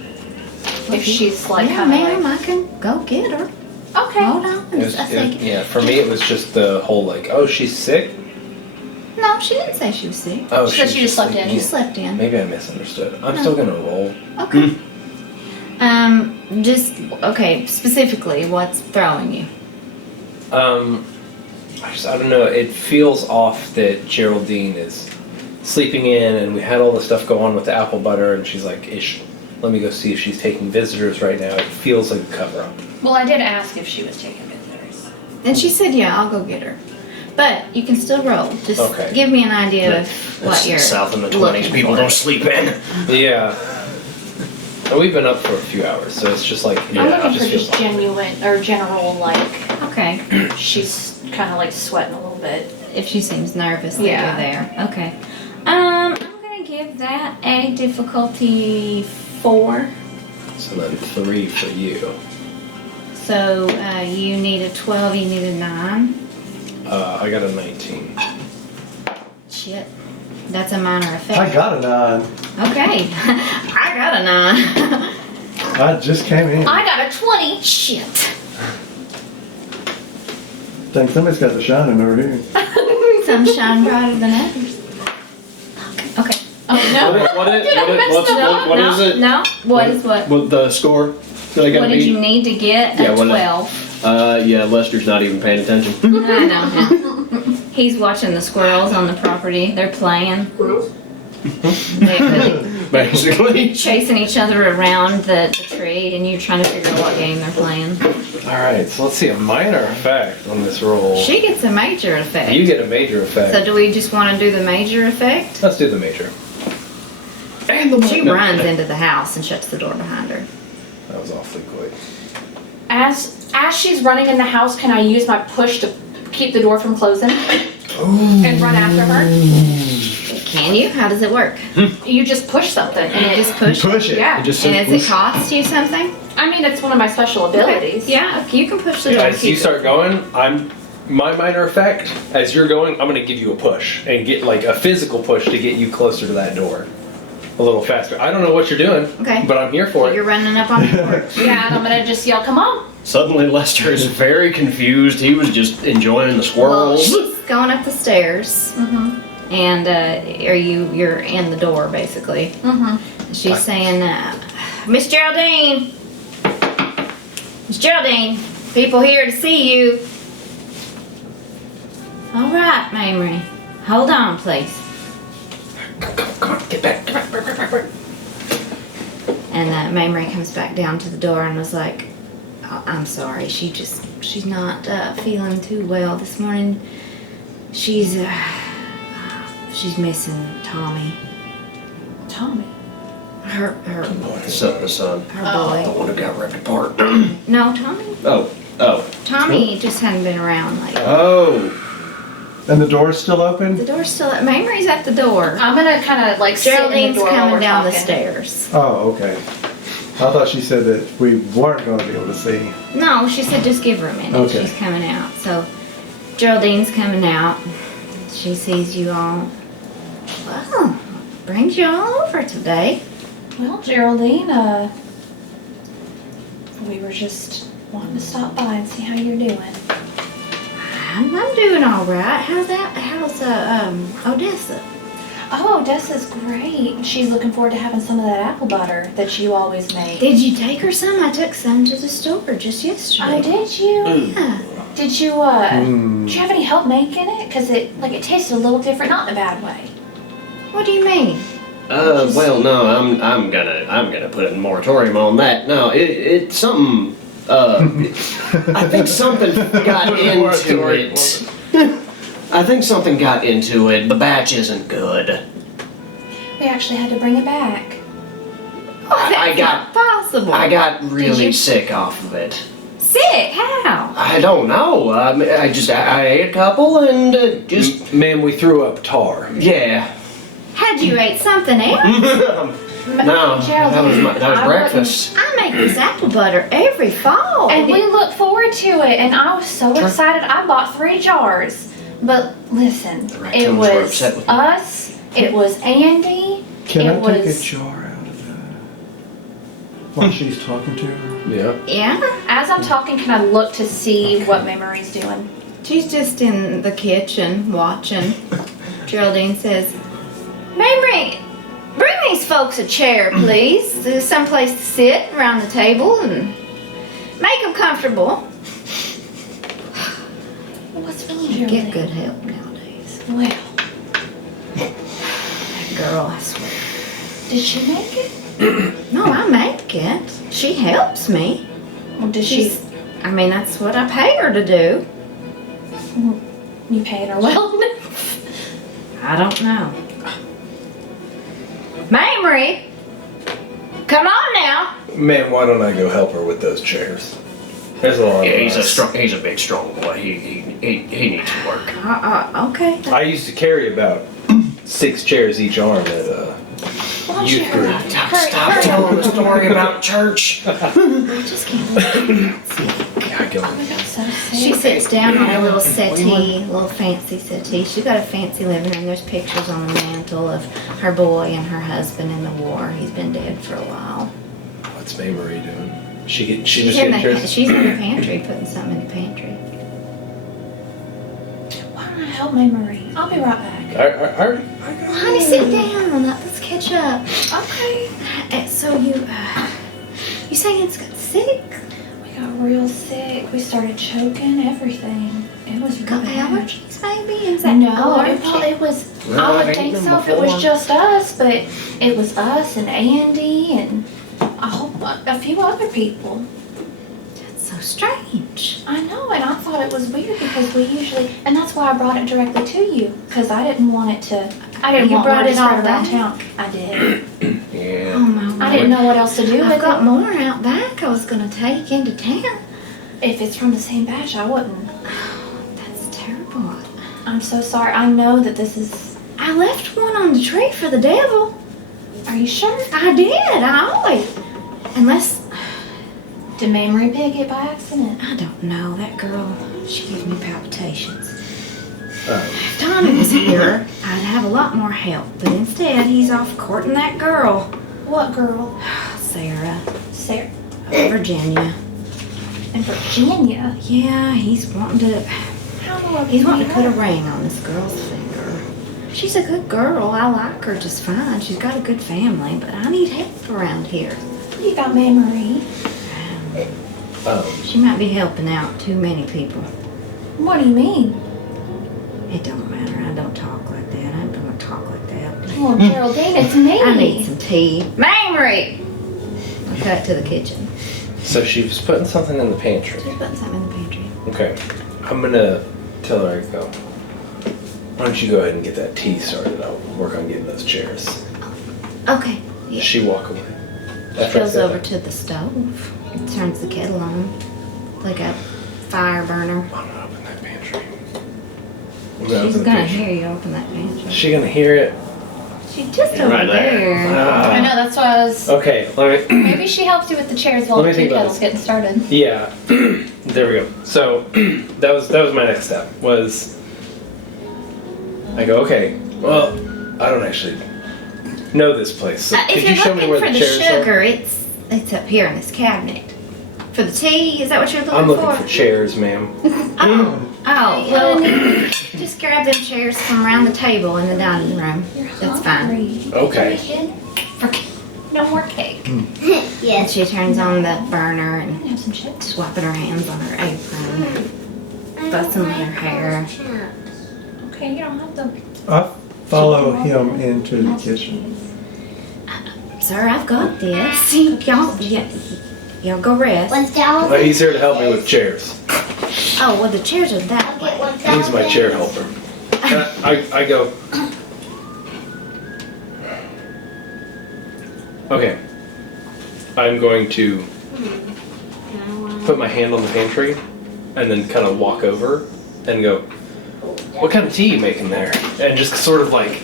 If she's like Yeah, kind of ma'am, like, I can go get her. okay. Hold on It was, a second. yeah, for me it was just the whole like, oh, she's sick? No, she didn't say she was sick. Oh, She said she just slept in. She slept in. Maybe I misunderstood. I'm still gonna roll. Okay. Just, okay, specifically, what's throwing you? I don't know, it feels off that Geraldine is sleeping in and we had all the stuff go on with the apple butter and she's like, ish, let me go see if she's taking visitors right now. It feels like a cover up. Well, I did ask if she was taking visitors. And she said, yeah, I'll go get her. But you can still roll. Just Okay. give me an idea of what That's you're south in the 20s. looking People for. don't sleep in. Yeah. And we've been up for a few hours, so it's just like, I'm yeah, I looking for just feel just off. genuine or general, like Okay. she's kind of like sweating a little bit. If she seems nervous that Yeah. you're there. Okay. I'm gonna give that a difficulty 4. So then 3 for you. So you need a 12, you need a 9. I got a 19. Shit. That's a minor effect. I got a 9. Okay. I got a 9. I just came in. I got a 20. Shit. Think somebody's got the shining over here. Some shine brighter than others. Okay. Oh no. What is it? No. What is what? What the score? That I gotta What did beat? you need to get? Yeah, A what- 12. Yeah, Lester's not even paying attention. I know him. He's watching the squirrels on the property. They're playing. They're Basically. chasing each other around the tree, and you're trying to figure out what game they're playing. Alright, so let's see, a minor effect on this roll. She gets a major effect. You get a major effect. So do we just want to do the major effect? Let's do the major. And the She no. runs into the house and shuts the door behind her. That was awfully quick. As she's running in the house, can I use my push to keep the door from closing? And run after her? Can you? How does it work? You just push something and You it just push? Push it. Yeah. It just And says does it push. cost you something? I mean, it's one of my special abilities. Yeah, you can push the door. As you start going, my minor effect, as you're going, I'm gonna give you a push and get like a physical push to get you closer to that door. A little faster. I don't know what you're doing, Okay. but I'm here for You're it. running up on the porch. Yeah, and I'm gonna just yell, come on. Suddenly Lester is very confused. He was just enjoying the Well, squirrels. she's going up the stairs, Mm-hmm. and you're in the door basically. Mm-hmm. She's saying, Miss Geraldine, people here to see you. All right, Mamrie, hold on, please. Come on, get back. And Mamrie comes back down to the door and was like, oh, I'm sorry, she's not feeling too well this morning. She's missing Tommy. Tommy. Her The son. boy. The one who got ripped apart. No, Tommy. Oh. Tommy just hadn't been around lately. Oh. And the door's still open? The door's still up. Mamrie's at the door. I'm gonna kind of like sit in the Geraldine's door while coming we're down the talking. stairs. Oh, okay. I thought she said that we weren't going to be able to see. No, she said just give her a minute. Okay. She's coming out. So Geraldine's coming out. She sees you all. Well, brings you all over today. Well, Geraldine, we were just wanting to stop by and see how you're doing. I'm doing all right. How's Odessa? Oh, Odessa's great. She's looking forward to having some of that apple butter that you always make. Did you take her some? I took some to the store just yesterday. Oh, did you? Yeah. Did you, did you have any help making it? Cause it tasted a little different, not in a bad way. What do you mean? Well, no, I'm gonna put a moratorium on that. No, it's something. I think something got into it. I think something got into it. The batch isn't good. We actually had to bring it back. I Not got possible. I got really you? sick off of it. Sick? How? I don't know. I ate a couple and just Ma'am, we threw up tar. yeah. Had you ate something else? No, that was I breakfast. I make this apple butter every fall. And we look forward to it, and I was so excited. I bought 3 jars. But listen, The it raccoons were was upset with me. us, it was Andy, Can it I take a was... jar out of that? While she's talking to her? Yeah. Yeah? As I'm talking, can I look to see what Memory's doing? She's just in the kitchen watching. Geraldine says, Mamrie, bring these folks a chair, please. There's someplace to sit around the table and make them comfortable. What's wrong, Get Geraldine? good help nowadays. Well, That girl, I swear. did she make it? No, I make it. She helps me. Or did she... I mean, that's what I pay her to do. You paying her well? I don't know. Mamrie, come on now. Man, why don't I go help her with those chairs? There's a lot Yeah, of he's us. a big strong boy. He needs to work. Okay. I used to carry about 6 chairs each arm at Why don't youth you group. hurry? Stop telling the story about church. I just can't. God, go. I got so sick. She sits down on a little settee, little fancy settee. She's got a fancy living room. There's pictures on the mantle of her boy and her husband in the war. He's been dead for a while. What's May Marie doing? She She's just in getting chairs. she's in the pantry, putting something in the pantry. Why don't I help my Marie? I'll be right back. Well, honey, sit down. Let's catch up. Okay. So you saying it's got sick? We got real sick. We started choking, everything. It was Got really bad. allergies, maybe? Is that No, allergic? it was. Well, I I've would think eaten so them if it was before. just us, but it was us and Andy and a few other people. That's so strange. I know, and I thought it was weird because we usually, and that's why I brought it directly to you because I didn't want it to. I didn't You want brought word to it all spread around back? town. I did. Yeah. Oh my word. I didn't know what else to do I've with got it. more out back I was gonna take into town. If it's from the same batch, I wouldn't. That's terrible. I'm so sorry. I know that this is. I left one on the tree for the devil. Are you sure? I did. I always. Unless Did May Marie pick it by accident? I don't know. That girl, she gives me palpitations. Oh. If Tommy was here, I'd have a lot more help. But instead, he's off courting that girl, What girl? Sarah, Sarah. Virginia. In Virginia. Yeah, he's wanting to. How do I He's wanting to meet put a her? ring on this girl's finger. She's a good girl. I like her just fine. She's got a good family, but I need help around here. You got May Marie. She might be helping out too many people. What do you mean? It don't matter. I don't talk like that. I don't talk like that. Well, Geraldine, it's me. I need some tea. Mamrie! I'll cut to the kitchen. So she was putting something in the pantry. She's putting something in the pantry. Okay. I'm gonna tell her to go. Why don't you go ahead and get that tea started? I'll work on getting those chairs. Okay. Yeah. She walk away. She After I goes say over that. to the stove. Turns the kettle on. Like a fire burner. I'm gonna open that pantry. I'm She's open the gonna pantry. hear you open that pantry. Is she gonna hear it? She's just Yeah, over right there. there. I know, that's why I was. Okay, let me. Maybe she helped you with the chairs while Let me the tea think about kettle's getting started. Yeah, there we go. So that was my next step. Was I go, okay? Well, I don't actually know this place. So If could you're you show me looking where for the the chairs sugar, it's up here in this cabinet. For the tea, is that what you're looking are? I'm looking for? for chairs, ma'am. Oh, well, just grab them chairs from around the table in the dining room. That's fine. Okay. No more cake. And she turns on the burner and Have some chips. swapping her hands on her apron, fussing with her hair. Okay, you don't have to. I follow him into the kitchen. Sir, I've got this. Y'all go rest. Well, he's here to help me with chairs. Oh, well, the chairs are that way. He's my chair helper. I go. Okay. I'm going to put my hand on the pantry and then kind of walk over and go, what kind of tea you making there? And just sort of like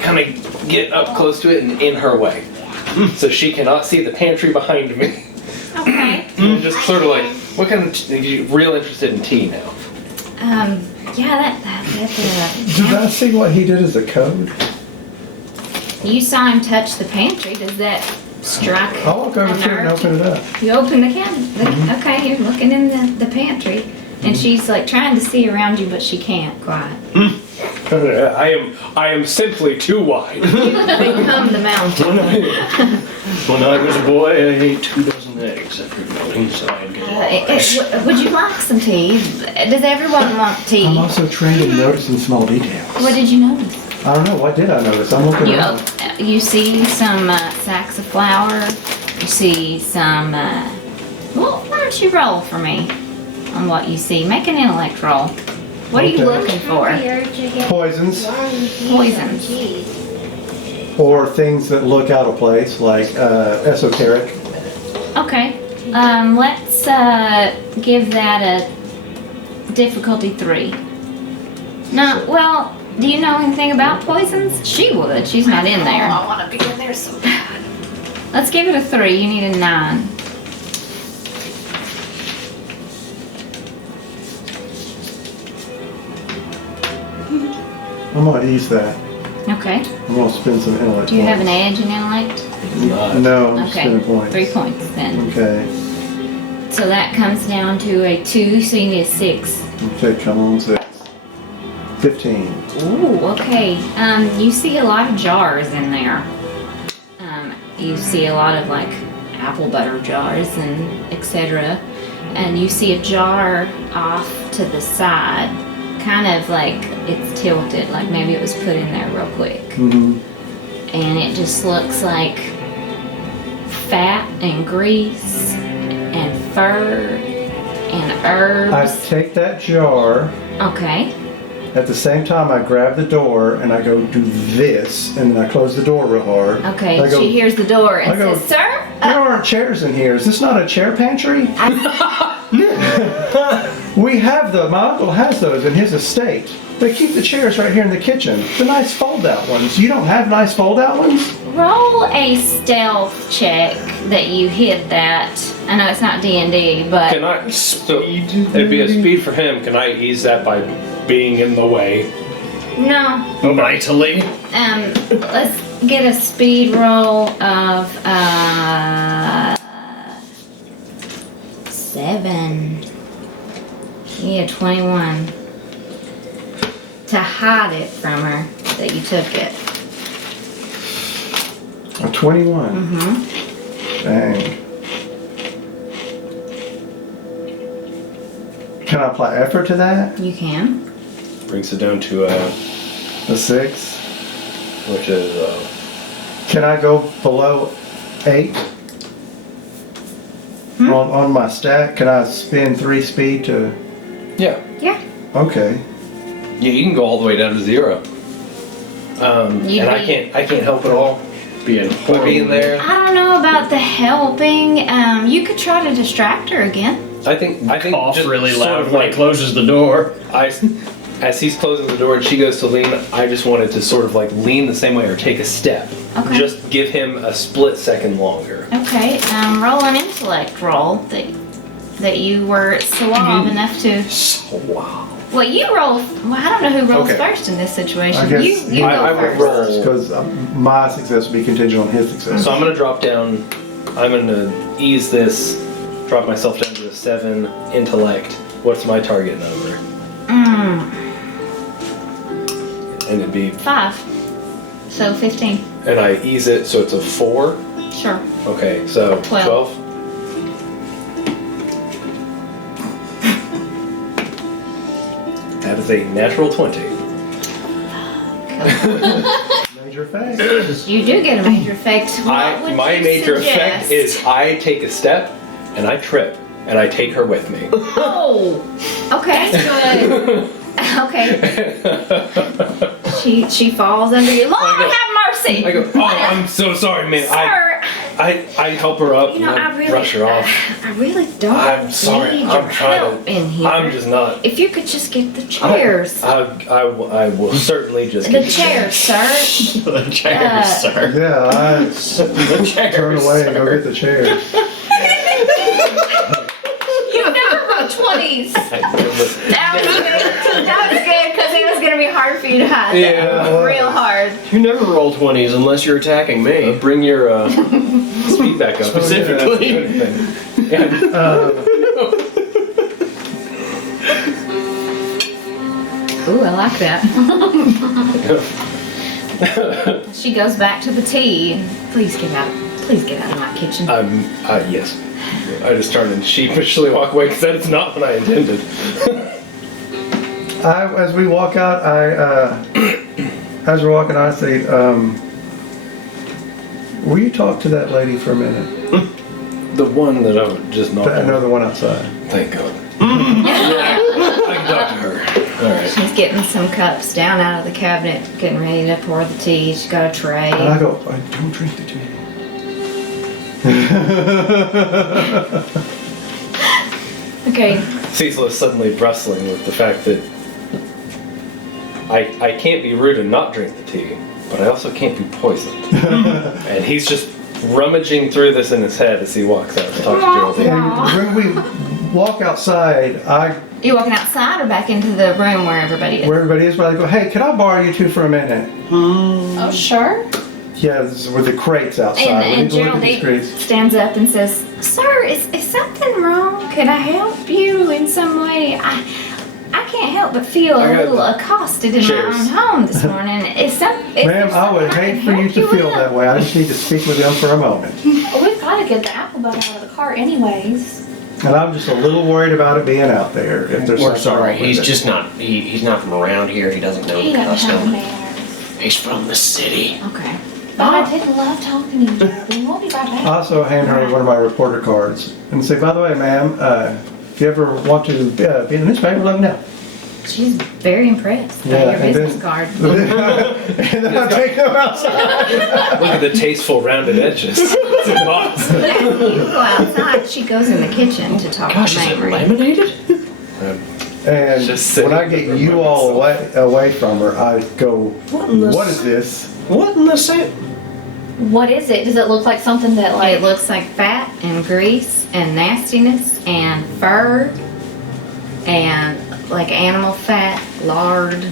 kind of get up close to it and in her way. So she cannot see the pantry behind me. Okay. And just sort of like, what kind of you real interested in tea now? Yeah, that's Did I see what he did as a code? You saw him touch the pantry. Does that strike I'll walk over a to it and nerve? open it up. You open the cabinet. Okay, you're looking in the pantry. And she's like trying to see around you, but she can't quite. I am simply too wide. Become the mountain. When I was a boy, I ate 2 dozen eggs every morning, so I'd get Would you like some tea? Does everyone want tea? I'm also trained in noticing small details. What did you notice? I don't know, what did I notice? I'm looking around. You see some sacks of flour. You see some. Well, why don't you roll for me on what you see? Make an intellect roll. What are you Okay. looking for? Poisons Poisons. or things that look out of place, like esoteric. Okay. Let's give that a difficulty 3. No, well, do you know anything about poisons? She would. She's not in there. I want to be in there so bad. Let's give it a 3. You need a 9. I'm gonna ease that. Okay. I'm gonna spend some intellect. Do you have an points. edge in intellect? No, I'm Okay. spending points. 3 points then. Okay. So that comes down to a 2, so you need a 6. Okay, come on, 6. 15. Ooh, okay. You see a lot of jars in there. You see a lot of like apple butter jars and etc. And you see a jar off to the side, kind of like it's tilted, like maybe it was put in there real quick. Mm-hmm. And it just looks like fat and grease and fur and I herbs. take that jar. Okay. At the same time, I grab the door and I go do this, and then I close the door real hard. Okay. I go, She hears the door and I go, says, "Sir." There aren't chairs in here. Is this not a chair pantry? We have my uncle has those in his estate. They keep the chairs right here in the kitchen. The nice fold-out ones. You don't have nice fold-out ones? Roll a stealth check that you hid that. I know it's not D&D, but Can I? So it'd be a speed for him. Can I ease that by being in the way? no. Mightily. Let's get a speed roll of 7. Yeah, 21. To hide it from her that you took it. A 21. Mm-hmm. Dang. Can I apply effort to that? You can. Brings it down to A 6. which is Can I go below 8? On my stack, can I spend 3 speed to... yeah. Yeah. Okay. Yeah, you can go all the way down to 0. You'd And I be- can't help at all. Being By being there, I don't know about the helping. You could try to distract her again. I think cough just really sort loud of when he closes the door. as he's closing the door and she goes to lean, I just wanted to sort of like lean the same way or take a step. Okay. Just give him a split second longer. Okay. Roll an intellect roll that you were suave enough to. So wow. Well, you roll. Well, I don't know who rolls Okay. first in this situation. I guess You I go would first. roll. Because my success would be contingent on his success. So I'm gonna drop down. I'm gonna ease this. Drop myself down to a 7 intellect. What's my target number? And it'd be 5. So 15. and I ease it so it's a 4. Sure. Okay, so 12. 12. That is a natural 20. Major effect. You do get a major effect. What would My you major suggest? effect is I take a step and I trip and I take her with me. Oh. Okay. Okay. She falls under you. Lord have mercy. I go, oh, I'm so sorry, man. Sir. I help her up You know, and I really, brush her off. I really don't I'm sorry. need I'm your trying help to. in here. I'm just not. If you could just get the chairs. I will certainly just The get chairs, sir. The chairs, sir. Yeah, I The chairs. turn away and go get the chair. You never rolled 20s. That was good because it was going to be hard for you to hide. Yeah. Real hard. You never roll 20s unless you're attacking me. Bring your speed back up. Specifically. Ooh, I like that. She goes back to the tea. And please get out of my kitchen. Yes. I just turn and sheepishly walk away because that is not what I intended. As we walk out, as we're walking out, I say, will you talk to that lady for a minute? The one that I would just knock I know the one outside. Thank God. I can talk to her. Alright. She's getting some cups down out of the cabinet, getting ready to pour the tea. She's got a tray. And I go, I don't drink the tea. Okay. Cecil is suddenly bristling with the fact that I can't be rude and not drink the tea, but I also can't be poisoned. And he's just rummaging through this in his head as he walks out to talk to Geraldine. And walk outside, You walking outside or back into the room where everybody is? where everybody is, where I go, hey, can I borrow you two for a minute? Oh, sure. Yeah, this is with the crates outside. We And need to look at these Geraldine crates. stands up and says, "Sir, is something wrong? Could I help you in some way? I can't help but feel I a got- little accosted in Cheers. my own home this morning. Is there Ma'am, I would something I hate can for you help to feel with?" that way. I just need to speak with them for a moment. Well, we've got to get the apple butter out of the car anyways. And I'm just a little worried about it being out there. If there's We're something sorry, wrong with he's it. just not, he's not from around here, he doesn't know He the doesn't have custom. manners. He's from the city. Okay. But I did love talking to you, Geraldine. We'll be right back. I also hand her one of my reporter cards and say, by the way, ma'am, if you ever want to be in the newspaper, let me know. She's very impressed by Yeah, your and business then- card. And then I take them outside. Look at the tasteful rounded edges. It's awesome. After you go outside, she goes in the kitchen to talk Gosh, to is it Mary. laminated? And Just when sitting I in get the room you by all myself. away from her, I go, in the what is this? What in the sand? What is it? Does it look like something that like It looks like fat and grease and nastiness and fur and like animal fat, lard.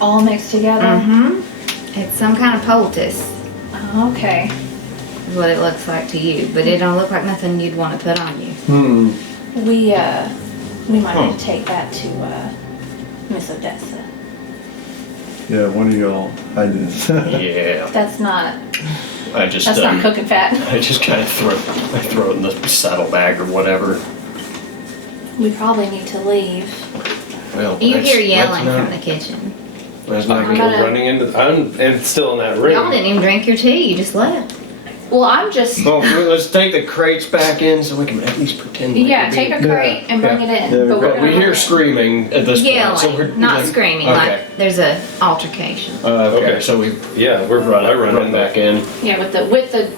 all mixed together? Mm-hmm. It's some kind of poultice, Okay. is what it looks like to you. But it don't look like nothing you'd want to put on you. We might need to take that to Miss Odessa. Yeah, one of y'all hide this. Yeah, That's not that's not cooking fat. I just kind of throw it in the saddlebag or whatever. We probably need to leave. Well, You let's- hear let's yelling not- from the kitchen. Let's I not can get go gonna- running into. I'm still in that room. Y'all didn't even drink your tea. You just left. Well, I'm just Well, let's take the crates back in so we can at least pretend. like yeah. we're Take being- a crate and bring it in. Yeah, but we're But we gonna hear screaming at this point, so we're Yelling, not like- screaming. Okay. Like there's a altercation. Okay, Okay. so we Yeah, we're run, I run run back in. Yeah, with the.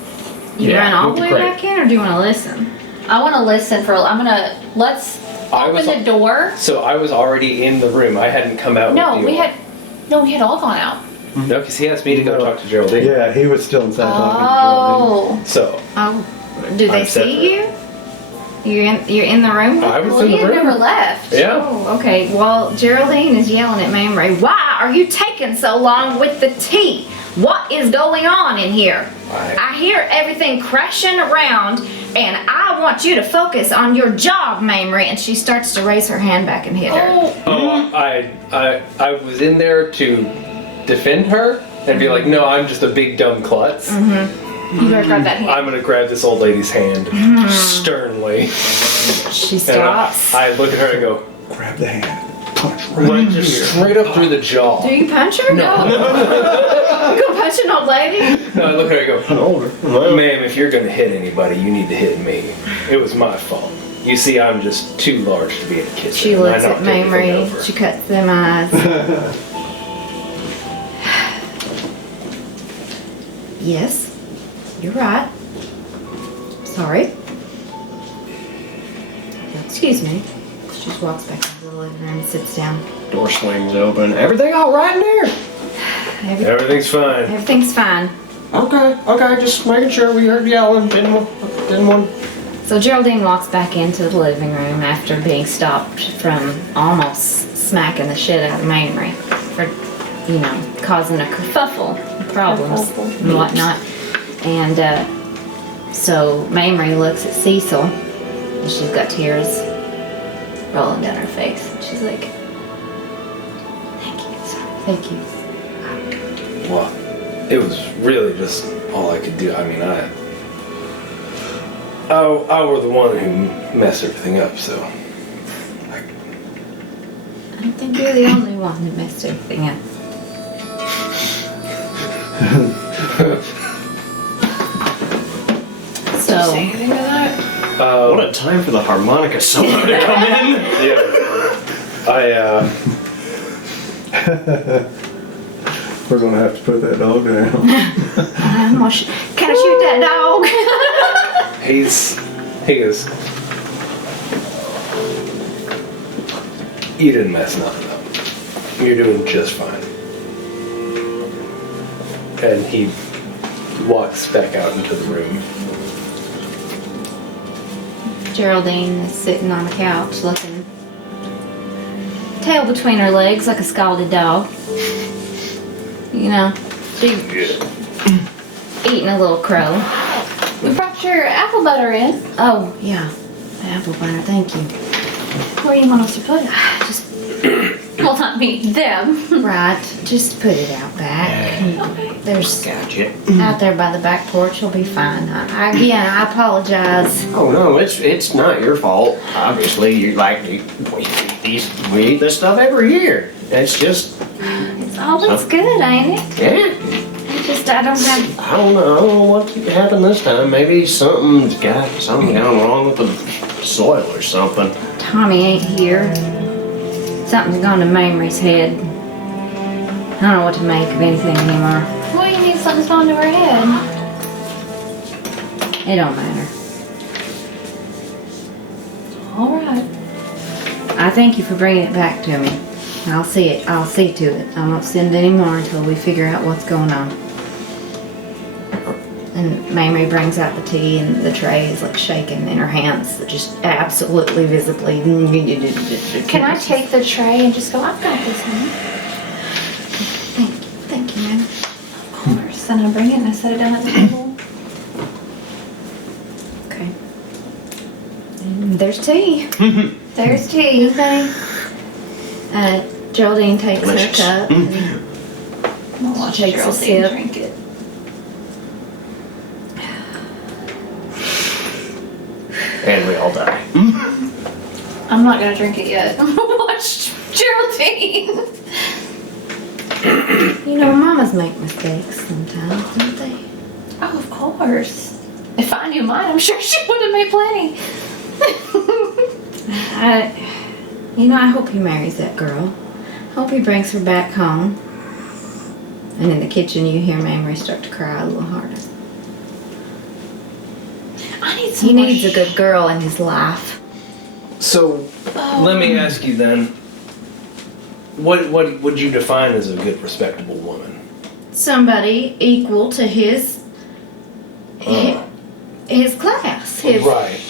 You Yeah, run all with the the way crate. back in, or do you want to listen? I want to listen for. Let's I open was- the door. So I was already in the room. I hadn't come out. No, with you we all. had all gone out. No, because he asked me to go No. talk to Geraldine. Yeah, he was still inside talking Oh. So Oh, do they I'm see you? You're in the room with I was Well, in he the had room. never left. Yeah. Oh, okay. Well, Geraldine is yelling at Mamrie, "Why are you taking so long with the tea? What is going on in here? I hear everything crashing around, and I want you to focus on your job, Mamrie." And she starts to raise her hand back and hit her. Oh, I was in there to defend her and be like, no, I'm just a big dumb klutz. you better grab that hand. I'm gonna grab this old lady's hand sternly. She And stops. I look at her and go, Geraldine. Grab the hand. Punch right just straight up through the jaw. Do you punch her? No. You gonna punch an old lady? No, I look at her and go, Older. Well, ma'am, if you're gonna hit anybody, you need to hit me. It was my fault. You see, I'm just too large to be in a kitchen. She and I looks at knocked everything Mamrie. over. She cuts them eyes. Yes, you're right. Sorry. Excuse me. She just walks back into the living room and sits down. Door swings open. Everything all right in there? Everything's fine. Everything's fine. Okay, just making sure we heard yelling. Didn't want. So Geraldine walks back into the living room after being stopped from almost smacking the shit out of Mamrie for, causing a kerfuffle, problems Kerfuffle. and whatnot. And so Mamrie looks at Cecil, and she's got tears rolling down her face. And she's like, "Thank you, sorry, thank you." Well, it was really just all I could do. I mean, I were the one who messed everything up, so. I don't think you're the only one who messed everything up. So, Anything to that? What a time for the harmonica solo to come in. Yeah. We're gonna have to put that dog down. can I shoot that dog? He goes, you didn't mess nothing up. You're doing just fine. And he walks back out into the room. Geraldine is sitting on the couch looking, tail between her legs like a scalded dog. You know, she's eating a little crow. We brought your apple butter in. Oh, yeah, the apple butter, thank you. Where do you want us to put it? Just, Well, not me, them. right, just put it out back. Okay. There's, Gotcha. out there by the back porch, you'll be fine. Again, I apologize. Oh no, it's not your fault. Obviously, you like we eat this stuff every year. It's just It's always good, ain't it? yeah. I don't have. I don't know what happened this time. Maybe something's gone wrong with the soil or something. Tommy ain't here. Something's gone to Mamrie's head. I don't know what to make of anything anymore. Well, you mean something's gone to her head? It don't matter. All right. I thank you for bringing it back to me. I'll see it. I'll see to it. I won't send any more until we figure out what's going on. And Mamrie brings out the tea, and the tray is like shaking in her hands, just absolutely visibly. Can I take the tray and just go, I've got this one? Thank you, ma'am. Of course. And I bring it and I set it down at the table. Okay. And there's tea. There's tea. Geraldine takes Delicious. her cup. And I'll watch Takes a Geraldine sip. drink it. And we all die. I'm not gonna drink it yet. I'm gonna watch Geraldine. you know, mamas make mistakes sometimes, don't they? Oh, of course. If I knew mine, I'm sure she would have made plenty. I hope he marries that girl. Hope he brings her back home. And in the kitchen, you hear Mamrie start to cry a little harder. I need some He more needs a good girl in his life. So, let me ask you then, what would you define as a good, respectable woman? Somebody equal to his class, Right.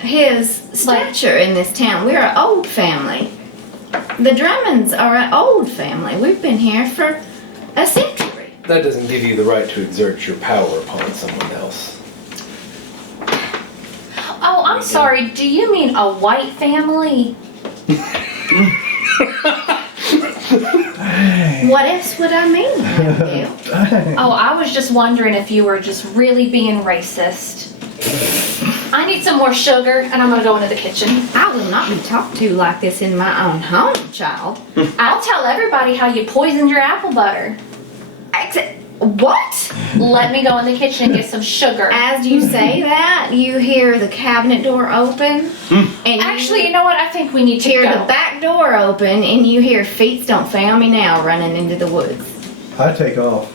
his stature in this town. We're an old family. The Drummonds are an old family. We've been here for a century. That doesn't give you the right to exert your power upon someone else. Oh, I'm sorry. Do you mean a white family? What else would I mean? Abigail? Oh, I was just wondering if you were just really being racist. I need some more sugar, and I'm gonna go into the kitchen. I will not be talked to like this in my own home, child. I'll tell everybody how you poisoned your apple butter. What? Let me go in the kitchen and get some sugar. As you say that, you hear the cabinet door open, and Actually, you know what? I think we need to hear go. the back door open, and you hear feet don't fail me now running into the woods. I take off.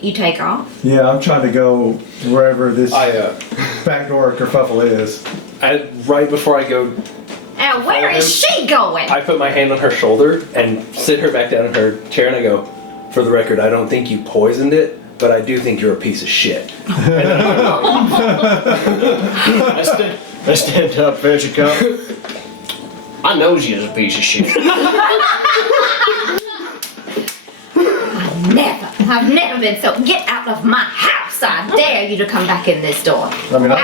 You take off. Yeah, I'm trying to go wherever this I back door kerfuffle is. right before I go, Now, where is she going? I put my hand on her shoulder and sit her back down in her chair, and I go, for the record, I don't think you poisoned it, but I do think you're a piece of shit. I stepped up, fetch a cup. I knows you is a piece of shit. I've never been so. Get out of my house! I dare you to come back in this door. I mean, Out.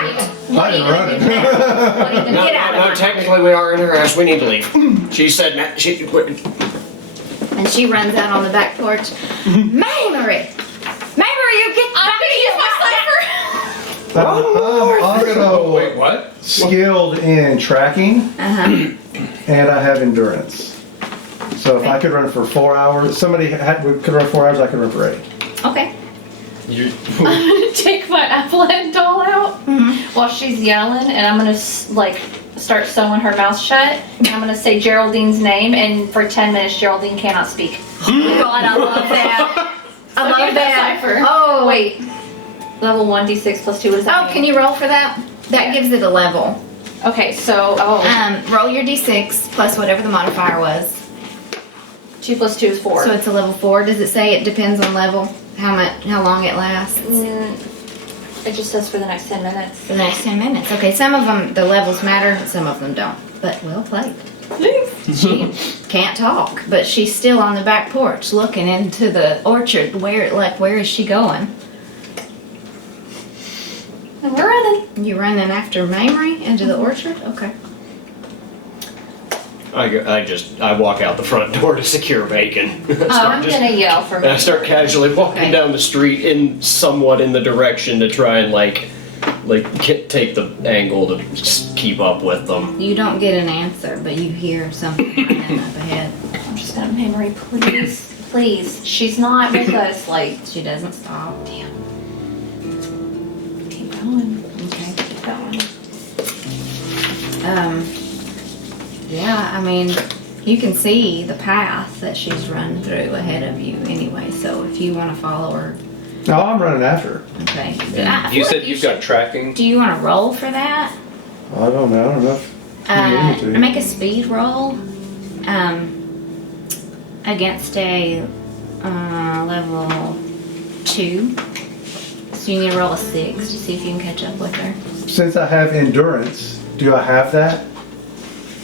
What are you gonna do now? What are you gonna No, get out of no, my technically we are in her house. We need to leave. She said And she runs out on the back porch. Mamrie! Mamrie, you get back here! I'm also Wait, what? skilled in tracking, Uh-huh. and I have endurance. So if I could run for 4 hours, could run 4 hours, I could run for 8. Okay. You, I'm gonna take my apple head doll out while she's yelling, and I'm gonna start sewing her mouth shut. And I'm gonna say Geraldine's name, and for 10 minutes Geraldine cannot speak. God, I love that. I So love give that. cipher. Oh, Wait. Level 1d6 plus 2. What does that Oh, mean? can you roll for that? That Yeah. gives it a level. Okay, so Roll your d6 plus whatever the modifier was. 2 plus 2 is 4. So it's a level 4. Does it say it depends on level? How long it lasts? It just says for the next 10 minutes. The next 10 minutes. Okay, some of them, the levels matter, some of them don't. But well played. She can't talk, but she's still on the back porch looking into the orchard. Where is she going? And we're running. You running after Mamrie into the orchard? Okay. I walk out the front door to secure bacon. I'm gonna yell for And I me. start casually walking Okay. down the street somewhat in the direction to try and take the angle to just keep up with them. You don't get an answer, but you hear something running up ahead. I'm just gonna, Henry, please, please. She's not with us. Like, She doesn't stop. damn. Keep going. Okay. Keep going. Yeah, I mean, you can see the path that she's run through ahead of you anyway, so if you want to follow her, No, I'm running after her. okay. And you said you've got tracking. Do you want to roll for that? I don't know. I don't know if you need to. Make a speed roll against a level 2. So you need to roll a 6 to see if you can catch up with her. Since I have endurance, do I have that?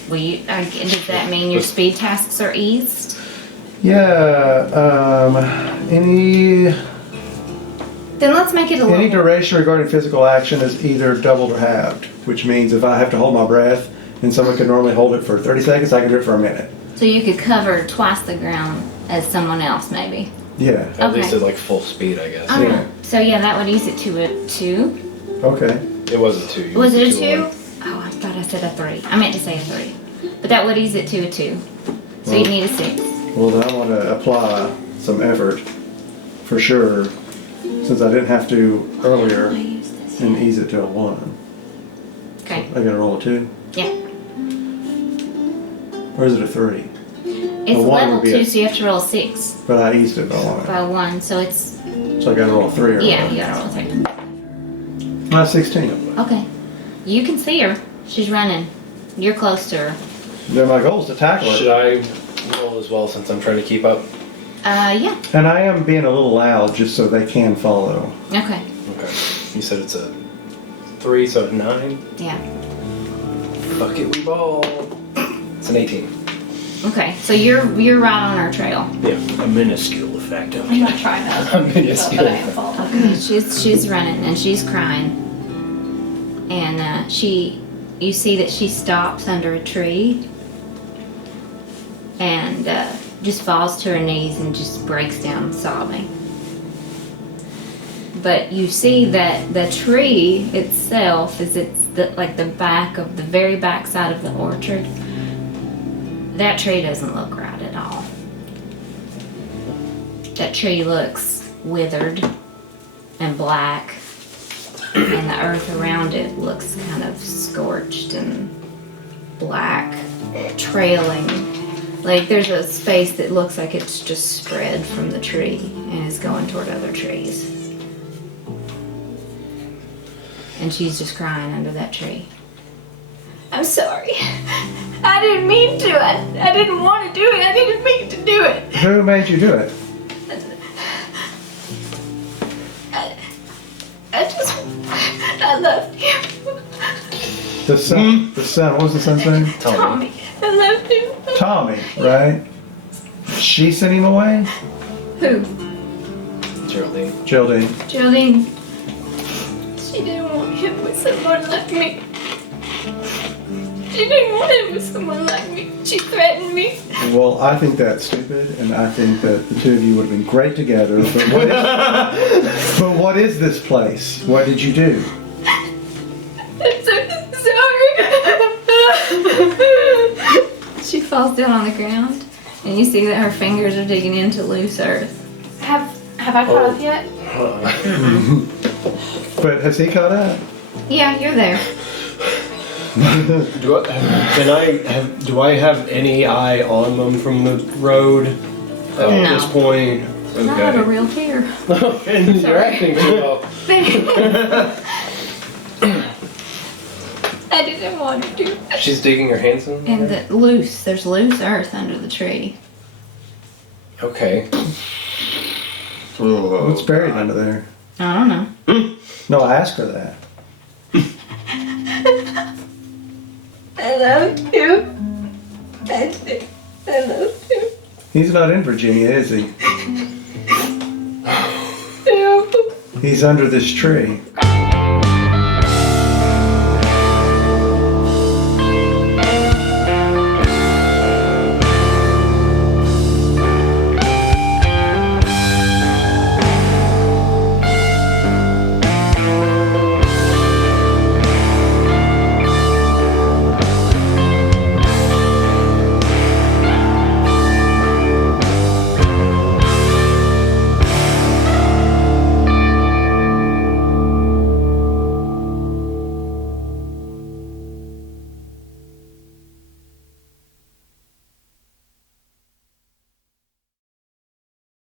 Well, does that mean your speed tasks are eased? Yeah. Any Then let's make it a any little. duration regarding physical action is either doubled or halved, which means if I have to hold my breath and someone can normally hold it for 30 seconds, I can do it for a minute. So you could cover twice the ground as someone else, maybe. Yeah. At least Okay. at like full speed, I guess. Okay. Yeah. So yeah, that would ease it to a 2. Okay. It was a 2. You Was it a went 2? to Oh, I thought I said a 3. I meant to say a 3. But that would ease it to a 2. So Well- you'd need a 6. Well, then I want to apply some effort for sure, since I didn't have to earlier, and ease it to a 1. Okay. I gotta roll a 2? Yeah. Or is it a 3? It's A 1 level would be 2, so you have to roll 6 But I eased it by 1. by 1. So it's, So I gotta roll a 3 or yeah, what? you gotta roll 3. 16. Okay. You can see her. She's running. You're close to her. Then my goal is to tackle Should her. I roll as well since I'm trying to keep up? Yeah. And I am being a little loud just so they can follow. Okay. Okay. You said it's a 3, so 9. Yeah. Fuck it, we ball. It's an 18. Okay. So you're right on her trail. Yeah. A minuscule effect of I'm not trying to. I'm minuscule. But I am following. Okay. She's running and she's crying. And you see that she stops under a tree and just falls to her knees and just breaks down sobbing. But you see that the tree itself is the very back side of the orchard. That tree doesn't look right at all. That tree looks withered and black, and the earth around it looks kind of scorched and black, trailing. Like there's a space that looks like it's just spread from the tree and is going toward other trees. And she's just crying under that tree. I'm sorry. I didn't mean to. I didn't want to do it. I didn't mean to do it. Who made you do it? I loved him. The son. The son. What was the son's name? Tommy. I loved him. Tommy, right? She sent him away? Who? Geraldine. Geraldine. Geraldine. She didn't want him with someone like me. She didn't want him with someone like me. She threatened me. Well, I think that's stupid, and I think that the two of you would have been great together. But what is this place? What did you do? I'm so sorry. She falls down on the ground, and you see that her fingers are digging into loose earth. Have I caught up yet? But has he caught up? Yeah, you're there. Do I have any eye on them from the road at No. this point? I have a Okay. real tear. You're acting too well. I didn't want to do it. She's digging her hands in. And there's loose earth under the tree. Okay. What's buried under there? I don't know. No, I asked her that. I love you. I love you. He's not in Virginia, is he? Yeah. He's under this tree.